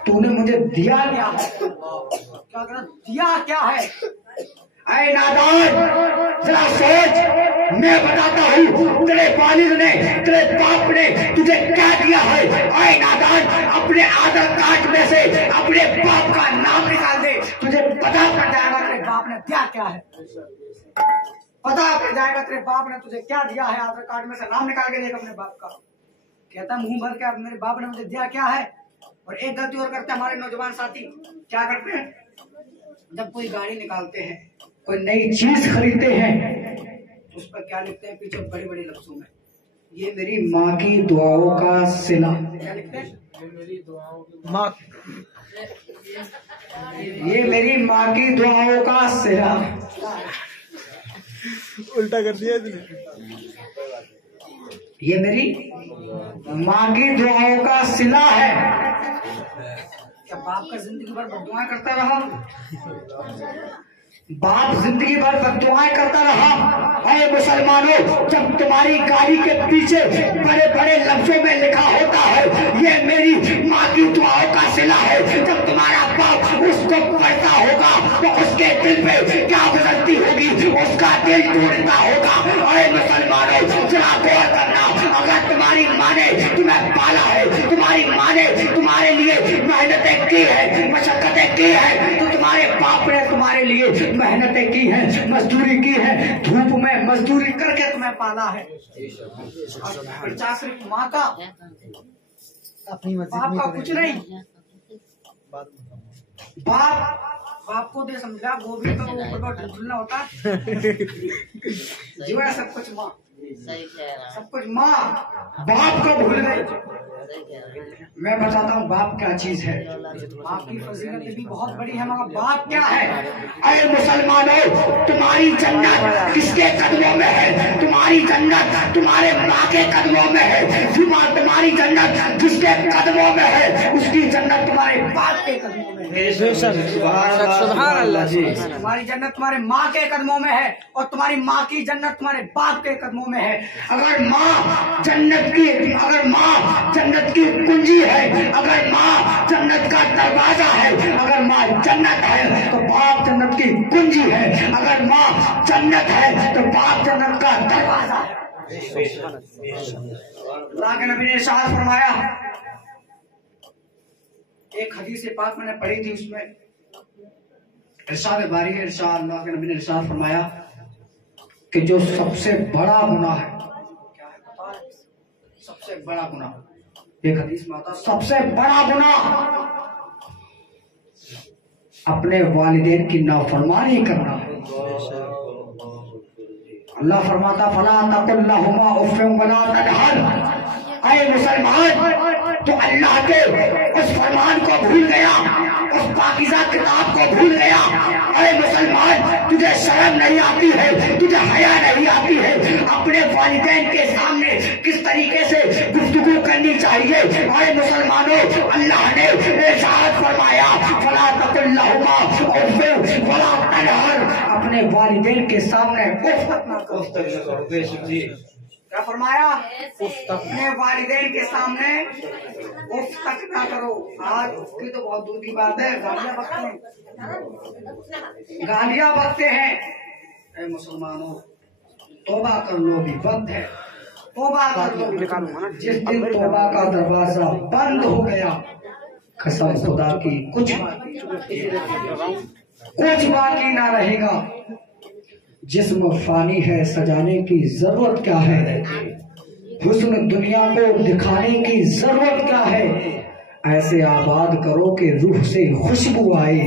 तूने मुझे दिया क्या है? क्या कहना दिया क्या है? अरे नादान जरा सोच, मैं बताता हूँ तेरे वालिद ने, तेरे बाप ने तुझे क्या दिया है। अरे नादान, अपने आधार कार्ड में से अपने बाप का नाम निकाल दे, तुझे पता पड़ जाएगा तेरे बाप ने दिया क्या है। पता पड़ जाएगा तेरे बाप ने तुझे क्या दिया है। आधार कार्ड में से नाम निकाल के देख अपने बाप का। कहता मुंह भर के मेरे बाप ने मुझे दिया क्या है। और एक गलती और करते हमारे नौजवान साथी, क्या करते हैं? जब कोई गाड़ी निकालते हैं, कोई नई चीज खरीदते हैं, तो उस पर क्या लिखते हैं पीछे बड़े बड़े लफ्जों में, ये मेरी माँ की दुआओं का सिला। क्या लिखते हैं? माँ, ये मेरी माँ की दुआओं का सिला। उल्टा कर दिया इसने। ये मेरी माँ की दुआओं का सिला है। क्या बाप का जिंदगी भर बददुआएं करता रहा? बाप जिंदगी भर बददुआएं करता रहा। अरे मुसलमानों, जब तुम्हारी गाड़ी के पीछे बड़े बड़े लफ्जों में लिखा होता है ये मेरी माँ की दुआओं का सिला है, जब तुम्हारा बाप उसको पढ़ता होगा तो उसके दिल पे क्या गुजरती होगी, उसका दिल टूटता होगा। अरे मुसलमानों, जरा गौर करना, अगर तुम्हारी माँ ने तुम्हें पाला है, तुम्हारी माँ ने तुम्हारे लिए मेहनतें की है, मशक्कतें की है, तो तुम्हारे बाप ने तुम्हारे लिए मेहनतें की है, मजदूरी की है, धूप में मजदूरी करके तुम्हें पाला है। खर्चा सिर्फ माँ का, अपनी बाप का कुछ नहीं। बाप को दे समझा, गोभी तो ऊपर ढूंढना होता जीवन, सब कुछ माँ, सब कुछ माँ, बाप को भूल गए। मैं बताता हूँ बाप क्या चीज है। बाप की फजीलत भी बहुत बड़ी है, मगर बाप क्या है? अरे मुसलमानों, तुम्हारी जन्नत किसके कदमों में है? तुम्हारी जन्नत तुम्हारे माँ के कदमों में है। तुम्हारी तुम्हारी जन्नत जिसके कदमों में है उसकी जन्नत तुम्हारे बाप के कदमों में है। सुभान अल्लाह जी। तुम्हारी जन्नत तुम्हारे माँ के कदमों में है और तुम्हारी माँ की जन्नत तुम्हारे बाप के कदमों में है। अगर माँ जन्नत की कुंजी है, अगर माँ जन्नत का दरवाजा है, अगर माँ जन्नत है तो बाप जन्नत की कुंजी है, अगर माँ जन्नत है तो बाप जन्नत का दरवाजा है। अल्लाह के नबी ने इरशाद फरमाया, एक हदीस पाक मैंने पढ़ी थी, उसमें इरशाद बारी इरशाद अल्लाह के नबी ने इरशाद फरमाया कि जो सबसे बड़ा गुनाह है, क्या है पता है? सबसे बड़ा गुनाह, एक हदीस में आता सबसे बड़ा गुनाह अपने वालिदैन की नाफरमानी करना है। अल्लाह फरमाता फला तकुल लहुमा उफ़्फ़िन वला तनहर, ऐ मुसलमान तो अल्लाह के उस फरमान को भूल गया, उस पाकीज़ा किताब को भूल गया। अरे मुसलमान तुझे शर्म नहीं आती है, तुझे हया नहीं आती है अपने वालिदैन के सामने किस तरीके से गुफ्तगू करनी चाहिए। अरे मुसलमानों, अल्लाह ने इरशाद फरमाया फला तकुल लहुमा उफ़्फ़िन वला तनहर, अपने वालिदैन के सामने उफ़ ना करो। क्या फरमाया? अपने वालिदैन के सामने उफ तक ना करो। आज उसकी तो बहुत दूर की बात है, गालियां बकते हैं। ऐ मुसलमानों तौबा कर लो, भी वक्त है, तौबा कर लो। जिस दिन तौबा का दरवाजा बंद हो गया, कसम खुदा की कुछ बाकी ना रहेगा। जिस्म फानी है, सजाने की जरूरत क्या है, हुस्न दुनिया को दिखाने की जरूरत क्या है। ऐसे आबाद करो कि रूह से खुशबू आए,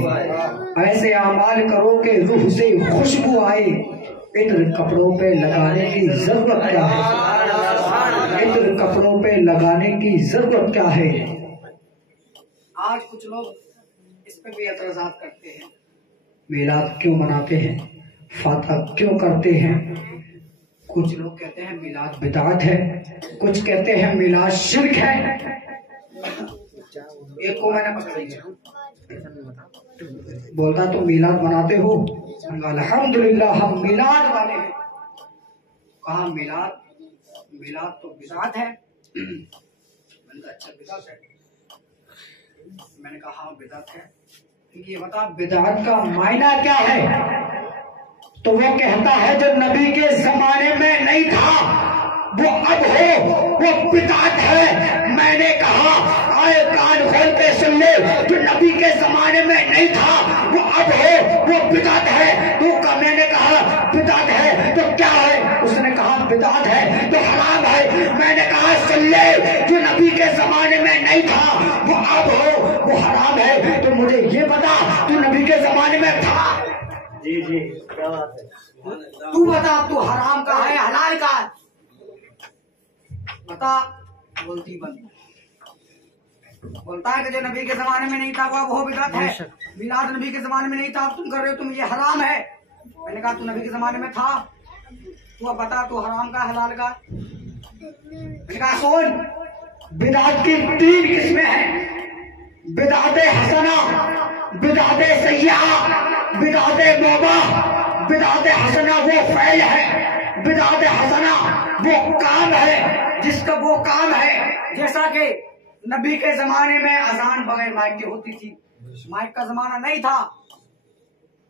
ऐसे आमाल करो कि रूह से खुशबू आए। इत्र कपड़ों पे लगाने की जरूरत क्या है, इत्र कपड़ों पे लगाने की जरूरत क्या है। आज कुछ लोग इस पे भी एतराज़ात करते हैं, मिलाद क्यों मनाते हैं, फातह क्यों करते हैं। कुछ लोग कहते हैं मिलाद बिदअत है, कुछ कहते हैं मिलाद शिर्क है। एक को मैंने पकड़ लिया, बोलता तुम मिलाद मनाते हो, अल्हम्दुलिल्लाह हम मिलाद वाले हैं। कहा मिलाद तो बिदअत है। मैंने कहा अच्छा बिदअत है, मैंने कहा हाँ बिदअत है। ये बता बिदअत का मायना क्या है। तो वो कहता है जो नबी के जमाने में नहीं था वो अब हो, वो बिदअत है। मैंने कहा आए कान खोल के सुन ले, जो नबी के जमाने में नहीं था वो अब हो, वो बिदअत है। तो मैंने कहा बिदअत है तो क्या है, उसने कहा बिदअत है तो हराम है। मैंने कहा सुन ले, जो नबी के जमाने में नहीं था वो अब हो, वो हराम है। तो मुझे ये बता तू नबी के जमाने में था? जी जी क्या बात है। तू बता तू हराम का है हलाल का है, बता। बोलती बंद, बोलता है कि जो नबी के जमाने में नहीं था वो बिदअत है। मिलाद नबी के जमाने में नहीं था, तुम कर रहे हो, तुम ये हराम है। मैंने कहा तू नबी के जमाने में था, तू अब बता तू हराम का हलाल का। मैंने कहा सुन, बिदअत की 3 किस्में हैं, बिदअत हसना, बिदअत सय्यिआ, बिदअत मुबाह। बिदअत हसना वो फ़ैल है, बिदअत हसना वो काम है, जिसका वो काम है जैसा कि नबी के जमाने में अजान बगैर माइक की होती थी, माइक का जमाना नहीं था,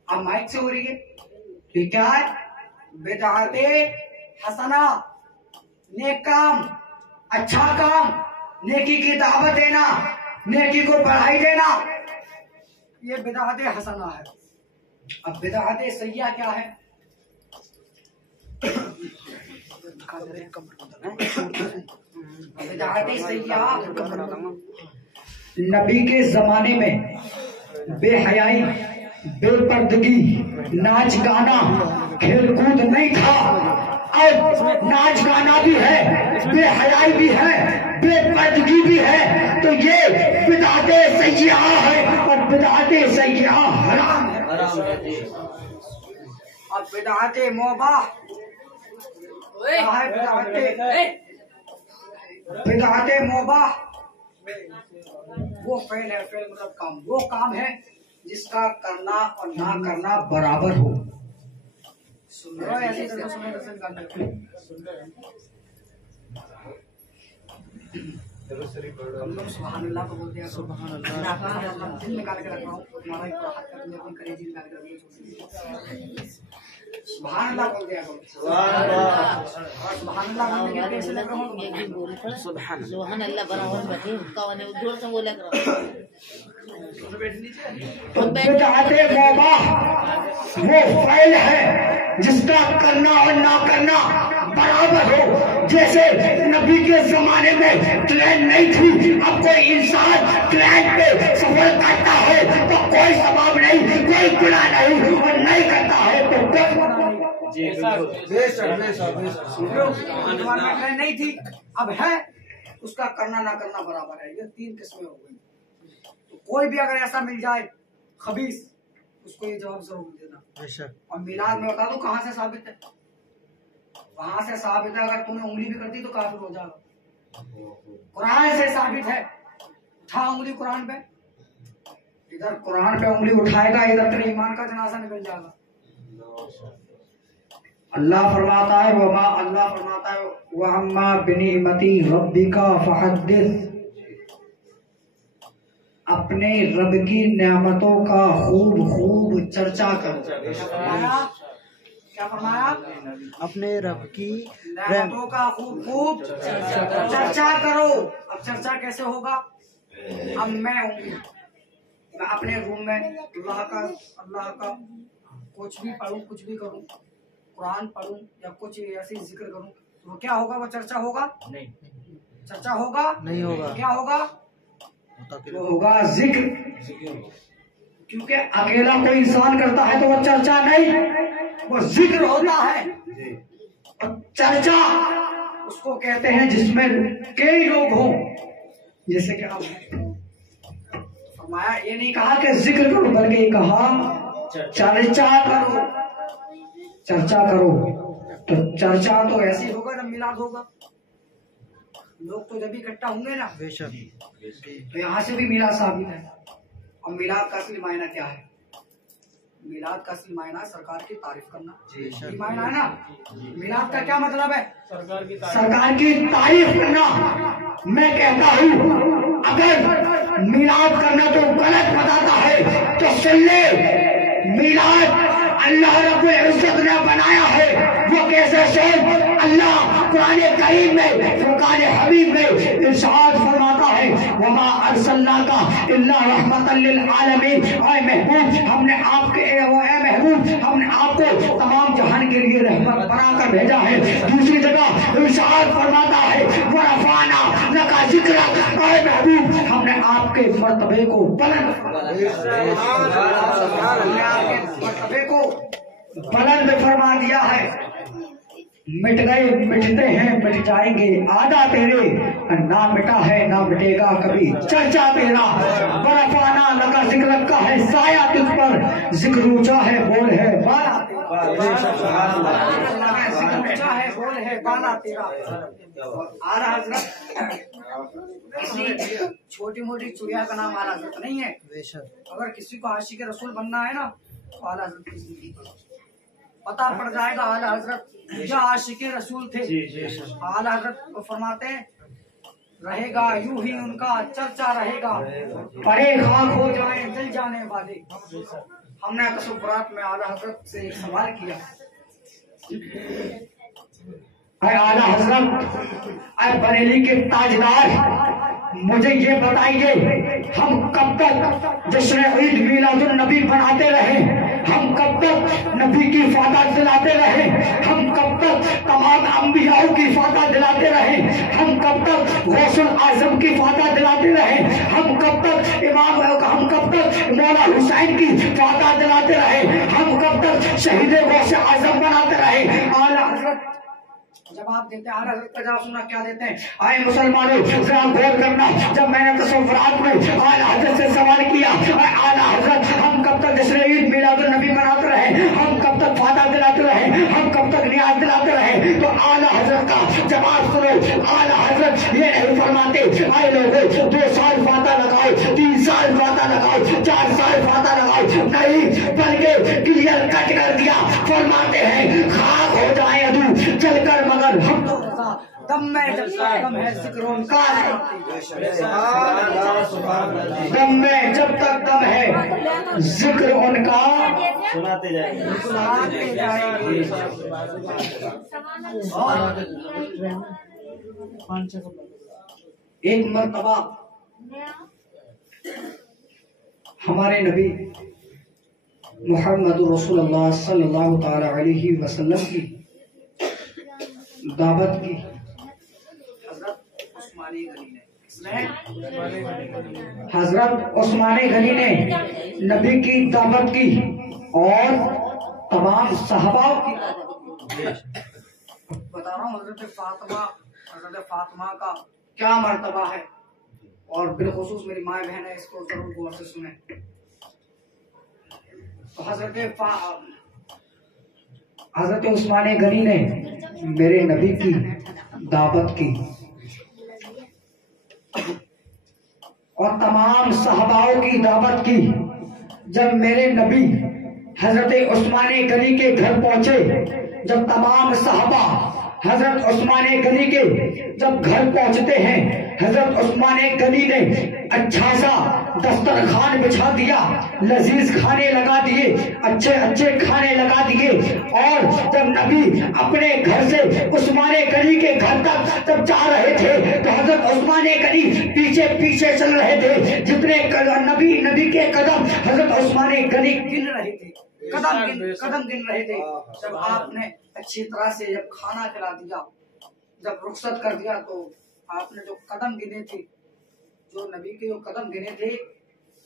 अब माइक से हो रही है। तो क्या है बिदअत हसना, नेक काम, अच्छा काम, नेकी की दावत देना, नेकी को बढ़ाई देना, ये बिदअत हसना है। अब बिदअत सय्यिआ क्या है? बिदअत सय्यिआ नबी के जमाने में बेहयाई, बेपर्दगी, नाच गाना, खेलकूद नहीं था। और नाच गाना भी है, बेहयाई भी है, बेपर्दगी भी है, तो ये बिदअत सय्यिआ है और बिदअत सय्यिआ हराम है। अब बिदअत मुबाह है, बिदअत बिदअते मुबाह वो फेल है, फेल मतलब काम, वो काम है जिसका करना और ना करना बराबर हो। सुन रहे हो? ऐसे ही करना, सुनो दर्शन करना। हम लोग सुभान अल्लाह को बोलते हैं, सुभान अल्लाह दिल निकाल के रख रहा हूँ, तुम्हारा ही पूरा हाथ कर दिया, अपनी कलेजी निकाल के रख, सुभान अल्लाह बोल दिया करो। सुभान अल्लाह बोलने के कैसे लग रहा हूँ? सुभान अल्लाह बराबर बैठे कौन है जोर से बोला करो। बिदअते मुबाह वो फेल है जिसका करना और ना करना बराबर हो। जैसे नबी के जमाने में ट्रेन नहीं थी, अब कोई इंसान ट्रेन पे सफर करता है तो कोई सवाब नहीं, कोई गुनाह नहीं, और नहीं करता है तो कोई ट्रेन नहीं थी, अब है, उसका करना ना करना बराबर है। ये तीन किस्में हो गई। तो कोई भी अगर ऐसा मिल जाए खबीस, उसको ये जवाब जरूर देना। और मिलाद में बता दो कहाँ से साबित है, वहां से साबित है। अगर तूने उंगली भी कर दी तो काफिर हो जाएगा। कुरान से साबित है, उठा उंगली कुरान पे, इधर कुरान पे उंगली उठाएगा, इधर तेरे ईमान का जनाजा निकल जाएगा। अल्लाह फरमाता है वअम्मा बिनिअमती रब्बिका फहद्दिस, अपने रब की नेमतों का खूब खूब चर्चा करो। क्या फरमाया? अपने रब की नेमतों का खूब खूब चर्चा करो। अब चर्चा कैसे होगा? अब मैं अपने रूम में अल्लाह का कुछ भी पढ़ूं, कुछ भी करूं, कुरान पढ़ूं या कुछ ऐसी जिक्र करूं, तो क्या होगा? वो चर्चा होगा? नहीं। चर्चा होगा? नहीं होगा। क्या होगा? वो होगा जिक्र। क्योंकि अकेला कोई इंसान करता है तो वो चर्चा नहीं, वो जिक्र होता है। और चर्चा उसको कहते हैं जिसमें कई लोग हों, जैसे कि अब फरमाया, ये नहीं कहा कि जिक्र करो, बल्कि ये कहा चर्चा करो। चर्चा करो तो चर्चा तो ऐसी होगा जब मिलाद होगा, लोग तो जब इकट्ठा होंगे ना, तो यहाँ से भी मिलाद साबित है। और मिलाद का असली मायना क्या है? मिलाद का असली मायना सरकार की तारीफ करना। मायना है ना, मिलाद का क्या मतलब है? सरकार की तारीफ करना। मैं कहता हूँ अगर मिलाद करना तो गलत बताता है तो सुन ले, मिलाद अल्लाह रब्बुल इज्जत ने बनाया है। वो कैसे सोच? अल्लाह कुरान करीम में फुरकान हबीब में इरशाद फरमाता है, वमा अरसलनाका इल्ला रहमतल लिल आलमीन। ऐ महबूब, हमने आपको तमाम जहान के लिए रहमत बनाकर भेजा है। दूसरी जगह इरशाद फरमाता है, वरफाना लका जिक्रक। ऐ महबूब, हमने आपके मर्तबे को बुलंद फरमा दिया है। मिट गए, मिटते हैं, मिट जाएंगे आधा तेरे, ना मिटा है ना मिटेगा कभी चर्चा तेरा। बरफाना लगा जिक्र का है साया तुझ पर, जिक्र ऊंचा है बोल है बाला, ऊंचा है बोल है बाला तेरा। आला हजरत किसी छोटी मोटी चिड़िया का नाम आला हजरत नहीं है। अगर किसी को आशिक रसूल बनना है ना, तो आला हजरत की जिंदगी पता पड़ जाएगा आला हजरत क्या आशिके रसूल थे। आला हजरत को फरमाते हैं, रहेगा यूं ही उनका चर्चा रहेगा, परे खाक हो जाए जल जाने वाले। हमने तसव्वुरात में आला हजरत से एक सवाल किया, आला हजरत, बरेली के ताजदार, मुझे ये बताइए, हम कब तक जश्न ईद मिलादुन नबी बनाते रहे? हम कब तक नबी की फादा दिलाते रहे? हम कब तक तमाम अंबियाओं की फादा दिलाते रहे? हम कब तक गौसुल आजम की फादा दिलाते रहे? हम कब तक मौला हुसैन की फादा दिलाते रहे? हम कब तक शहीद गौसे आजम बनाते रहे? आला हजरत जवाब देते हैं, आला हजरत का जवाब सुनना क्या देते हैं? आए मुसलमानों, जरा गौर करना, जब मैंने तसव्वुरात में आला हजरत से सवाल किया, आला हजरत, हम कब तक जश्न ईद मिलादुन नबी मनाते रहे? हम कब तक फादा दिलाते रहे? हम कब तक नियाज दिलाते रहे? तो आला हजरत का जवाब सुनो। आला हजरत ये नहीं फरमाते आए लोगों 2 साल फाता लगाओ, 3 साल फाता लगाओ, 4 साल फाता लगाओ, नहीं बल्कि क्लियर कट कर दिया। फरमाते हैं खाक हो जाए अदू चलकर मगर हम तो दम में जब तक दम है जिक्र उनका है, दम में जब तक दम है जिक्र उनका सुनाते जाएंगे। एक मर्तबा हमारे नबी मोहम्मद रसूलुल्लाह सल्लल्लाहु ताला अलैहि वसल्लम की दावत की हजरत उस्मानी गनी ने नबी की दावत की और तमाम सहाबाओं की बता रहा हूँ हजरत फातिमा का क्या मर्तबा है, और बिलखुसूस मेरी माँ बहन है, इसको जरूर गौर से सुने। तो हजरत उस्मानी गनी ने मेरे नबी की दावत की और तमाम सहाबाओं की दावत की। जब मेरे नबी हजरत उस्मानी गनी के घर पहुंचे, जब तमाम सहाबा हजरत उस्मानी गनी के जब घर पहुंचते हैं, हजरत उस्मानी गनी ने अच्छा सा दस्तरखान बिछा दिया, लजीज खाने लगा दिए, अच्छे अच्छे खाने लगा दिए। और जब नबी अपने घर से उस्मानी गनी के घर तक जब जा रहे थे तो हजरत उस्मानी गनी पीछे पीछे चल रहे थे। जितने नबी के कदम हजरत उस्मानी गनी गिन रहे थे, कदम गिन रहे थे। जब आपने अच्छी तरह से जब खाना खिला दिया, जब रुखसत कर दिया, तो आपने जो कदम गिने थे, जो नबी के जो कदम गिने थे,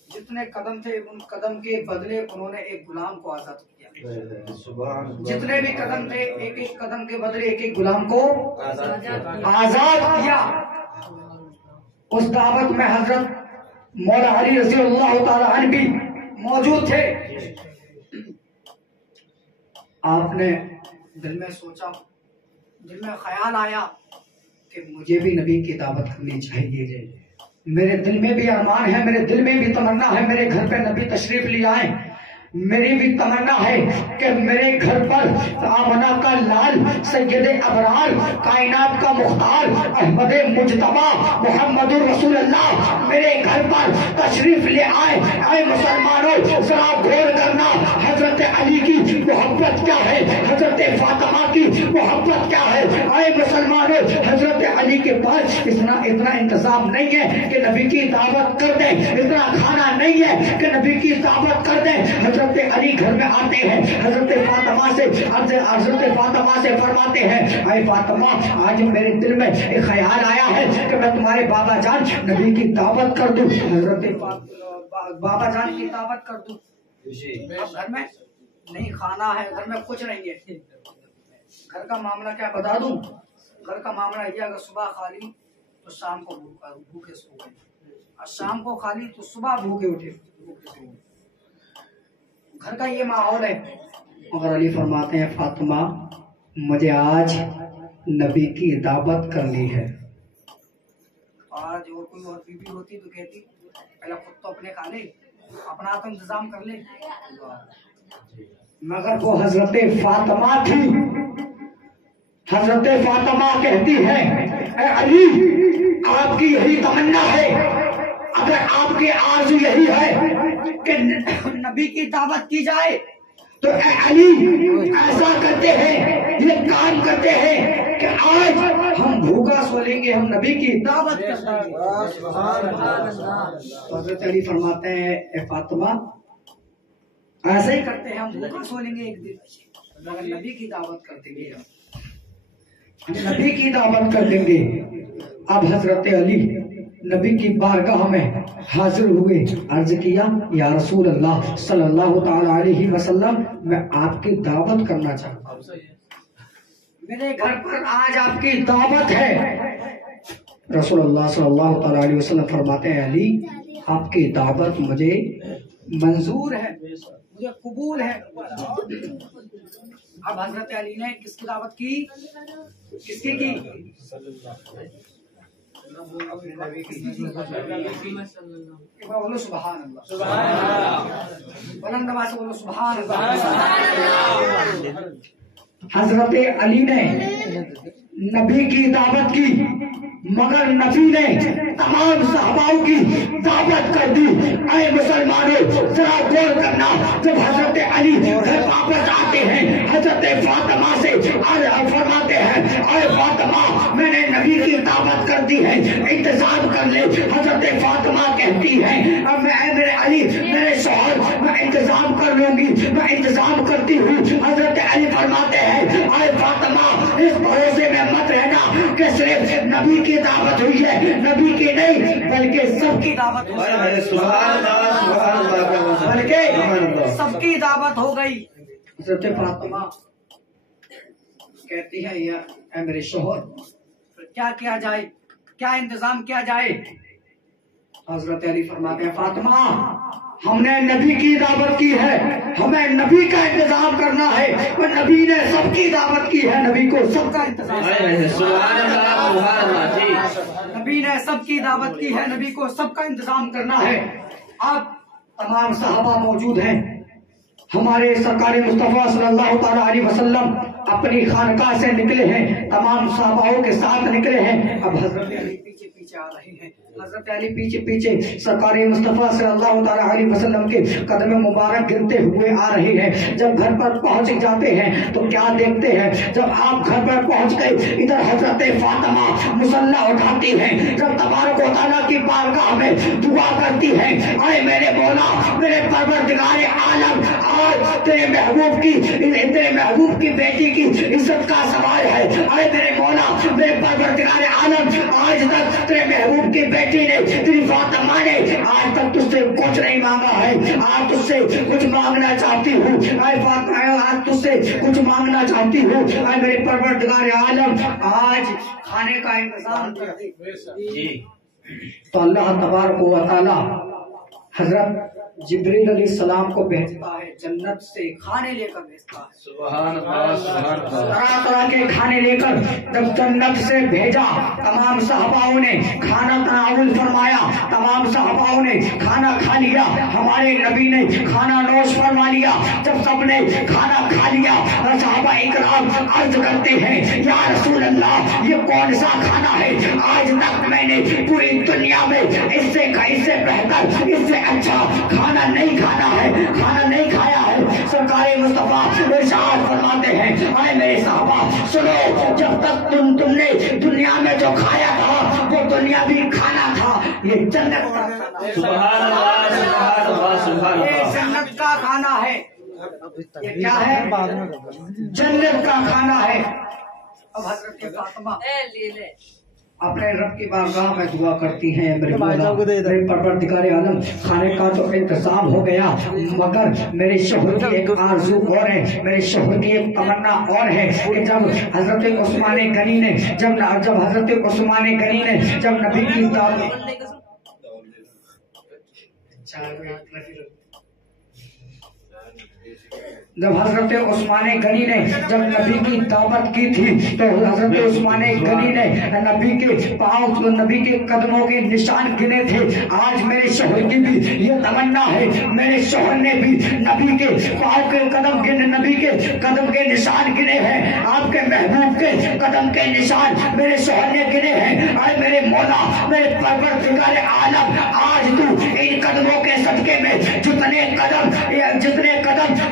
जितने कदम थे उन कदम के बदले उन्होंने एक गुलाम को आजाद किया। जितने भी कदम थे एक एक कदम के बदले एक एक गुलाम को आजाद किया। उस दावत में हजरत मौला अली रज़ी अल्लाह ताला अन्हु भी मौजूद थे। आपने दिल में सोचा, दिल में ख्याल आया कि मुझे भी नबी की दावत करनी चाहिए। मेरे दिल में भी अरमान है, मेरे दिल में भी तमन्ना है मेरे घर पे नबी तशरीफ ले आए। मेरी भी तमन्ना है कि मेरे घर पर आमना का लाल सैयदे अबरार कायनात का मुख्तार अहमद मुजतबा मोहम्मद रसूलुल्लाह मेरे घर पर तशरीफ ले आए। आए मुसलमानों, जरा गौर करना, हजरत अली की मोहब्बत क्या है, हजरत फातिमा की मोहब्बत क्या है। आए मुसलमानों, हजरत अली के पास इतना इंतजाम नहीं है कि नबी की दावत कर दे, इतना खाना नहीं है कि नबी की दावत कर दे। हजरत अली घर में आते हैं, हजरत फातिमा से फरमाते हैं, अरे फातिमा, आज मेरे दिल में एक ख्याल आया है कि मैं तुम्हारे बाबा जान नबी की दावत कर दूं। हजरत बाबा जान की दावत कर दूं। घर में नहीं खाना है, घर में कुछ नहीं है। घर का मामला क्या बता दूं? घर का मामला ये, अगर सुबह खाली तो शाम को भूखे सो गए, और शाम को खाली तो सुबह भूखे उठे। घर का ये माहौल है। मगर अली फरमाते हैं, फातिमा, मुझे आज नबी की दावत करनी है। आज और कोई और बीवी होती तो कहती पहले खुद तो अपने खा ले, अपना तो इंतजाम कर ले। मगर वो हजरत फातिमा थी। हजरत फातिमा कहती है, अली, आपकी यही तमन्ना है, अगर आपके आरज़ू यही है कि नबी की दावत की जाए तो अली ऐसा करते हैं, ये काम करते हैं कि आज हम भूखा सो लेंगे, हम नबी की दावत करते हैं। तो हज़रत अली फरमाते हैं, ए फातिमा, ऐसे ही करते हैं, हम भूखा सो लेंगे एक दिन, मगर नबी की दावत कर देंगे, नबी की दावत कर देंगे। अब हजरत अली नबी की बारगाह में हाजिर हुए, अर्ज किया, या रसूल अल्लाह सल्लल्लाहु ताला अलैहि वसल्लम, मैं आपकी दावत करना चाहता हूँ। मेरे घर पर आज आपकी दावत है। रसूलुल्लाह सल्लल्लाहु ताला अलैहि वसल्लम फरमाते हैं, अली, आपकी दावत मुझे मंजूर है, मुझे कबूल है। अब हजरत अली ने किसकी दावत की? किसकी की? बोलो सुभान अल्लाह, बुलंद आवाज से बोलो सुभान अल्लाह। हजरत अली ने नबी की दावत की, मगर नबी ने तमाम सहाबाओं की दावत कर दी। ऐ मुसलमानों, जरा गौर करना, जब हजरत अली घर वापस आते हैं, हजरत फातिमा से फरमाते हैं, ऐ फातिमा, मैंने नबी की दावत कर दी है, इंतजाम कर ले। हजरत फातिमा कहती है, अब मैं मेरे अली, मेरे शौहर, मैं इंतजाम कर लूंगी, मैं इंतजाम करती हूँ। हजरत अली फरमाते हैं, ऐ फातिमा, इस भरोसे में मत रहना कि सिर्फ नबी की दावत हुई है, नबी की नहीं बल्कि सबकी दावत हुई है, बल्कि सबकी दावत हो गई। हजरत फातिमा कहती है, या मेरे शोहर, क्या किया जाए, क्या इंतजाम किया जाए? हजरत अली फरमाते हैं, फातिमा, हमने नबी की दावत की है, हमें नबी का इंतजाम करना है। और नबी ने सबकी दावत की है, नबी को सबका इंतजाम, नबी ने सबकी दावत की है, नबी को सबका इंतजाम करना है। अब तमाम सहाबा मौजूद हैं। हमारे सरकार मुस्तफा सल्लल्लाहु अलैहि वसल्लम अपनी खानकाह से निकले हैं, तमाम सहाबाओं के साथ निकले हैं। अब हजरत अली पीछे पीछे आ रहे हैं, हजरत अली पीछे पीछे सरकार मुस्तफा सल्लल्लाहु अलैहि वसल्लम के कदम मुबारक गिरते हुए आ रहे हैं। जब घर पर पहुंच जाते हैं तो क्या देखते हैं, जब आप घर पर पहुंच गए, इधर हजरत फातिमा मुसल्ला उठाती हैं, जब तबारक व तआला की बारगाह में दुआ करती है, अरे मेरे मौला, मेरे परवरदिगार आलम, आज तेरे महबूब की बेटी की इज्जत का सवाल है। अरे मेरे मौला, मेरे परवरदिगार आलम, आज तक तेरे महबूब की बेटी ने, तेरी फातिमा ने आज तक तुझसे कुछ नहीं मांगा है, आज तुझसे कुछ मांगना चाहती हूँ। आज तुझसे कुछ मांगना चाहती हूँ। आज मेरे परवरदिगार आलम, आज खाने का इंतजाम कर दे। तो अल्लाह तबारक व तआला हजरत जिब्रील अलैहिस्सलाम को भेजता है, जन्नत से खाने लेकर भेजता है। सुभान अल्लाह, तरह के खाने लेकर जब जन्नत से भेजा, तमाम सहाबाओं ने खाना तनावुल फरमाया, तमाम सहाबाओं ने खाना खा लिया, हमारे नबी ने खाना नोश फरमा लिया। जब सबने खाना खा लिया, सहाबा इकराम अर्ज करते हैं, या रसूल अल्लाह, ये कौन सा खाना है? आज तक मैंने पूरी दुनिया में इससे बेहतर, इससे अच्छा खाना नहीं खाना है, खाना नहीं खाया है। सरकार मुस्तफा इरशाद फरमाते हैं, अरे मेरे साहबा सुनो, जब तक तुमने दुनिया में जो खाया था वो दुनियावी खाना था, ये जन्नत का खाना, ये जन्नत का खाना है। ये क्या है? जन्नत का खाना है। अब हजरत फातिमा अपने रब की बारगाह में दुआ करती हैं, मेरे परवरदिगार आलम, खाने का तो इंतजाम हो गया, मगर मेरे शोहर की एक आरज़ू और है, मेरे शोहर की एक तमन्ना और है कि जब हजरत उस्मान गनी ने जब नबी की जब हजरत उस्मान गनी ने जब नबी की दावत की थी, तो हजरत उस्मान गनी ने नबी के पाँव, नबी के कदमों के निशान गिने थे। आज मेरे शोहर की भी ये तमन्ना है, मेरे शोहर ने भी नबी के पाँव के कदम गिने, नबी के कदम के निशान गिने हैं, आपके महबूब के कदम के निशान मेरे शोहर ने गिने हैं। अरे मेरे मौला, मेरे परवरदिगार आलम, आज तू इन कदमों के सदके में जितने कदम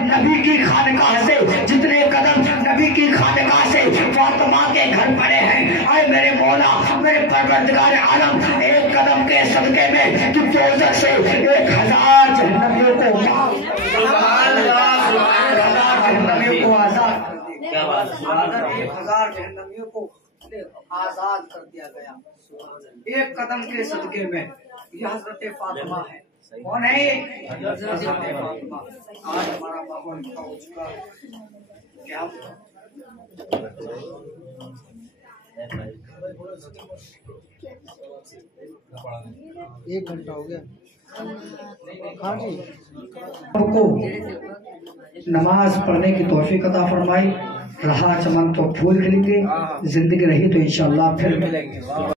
नबी की खानकाह से, जितने कदम नबी की खानकाह से फातिमा के घर पड़े हैं, अरे मेरे मौला, मेरे परवरदिगार आलम, एक कदम के सदके में तू दोज़ख से 1000 जहन्नमियों को आजाद कर दिया, 1000 जहन्नमियों को आजाद कर दिया गया एक कदम के सदके में। यह हजरत फातिमा है। कौन है? हजरत फातिमा। आज हमारा बाबा लिखा हो चुका है क्या? एक घंटा हो गया। हाँ जी, को नमाज पढ़ने की तौफीक अता फरमाई। रहा चमन तो फूल खिलेंगे, जिंदगी रही तो इंशाअल्लाह फिर मिलेंगे।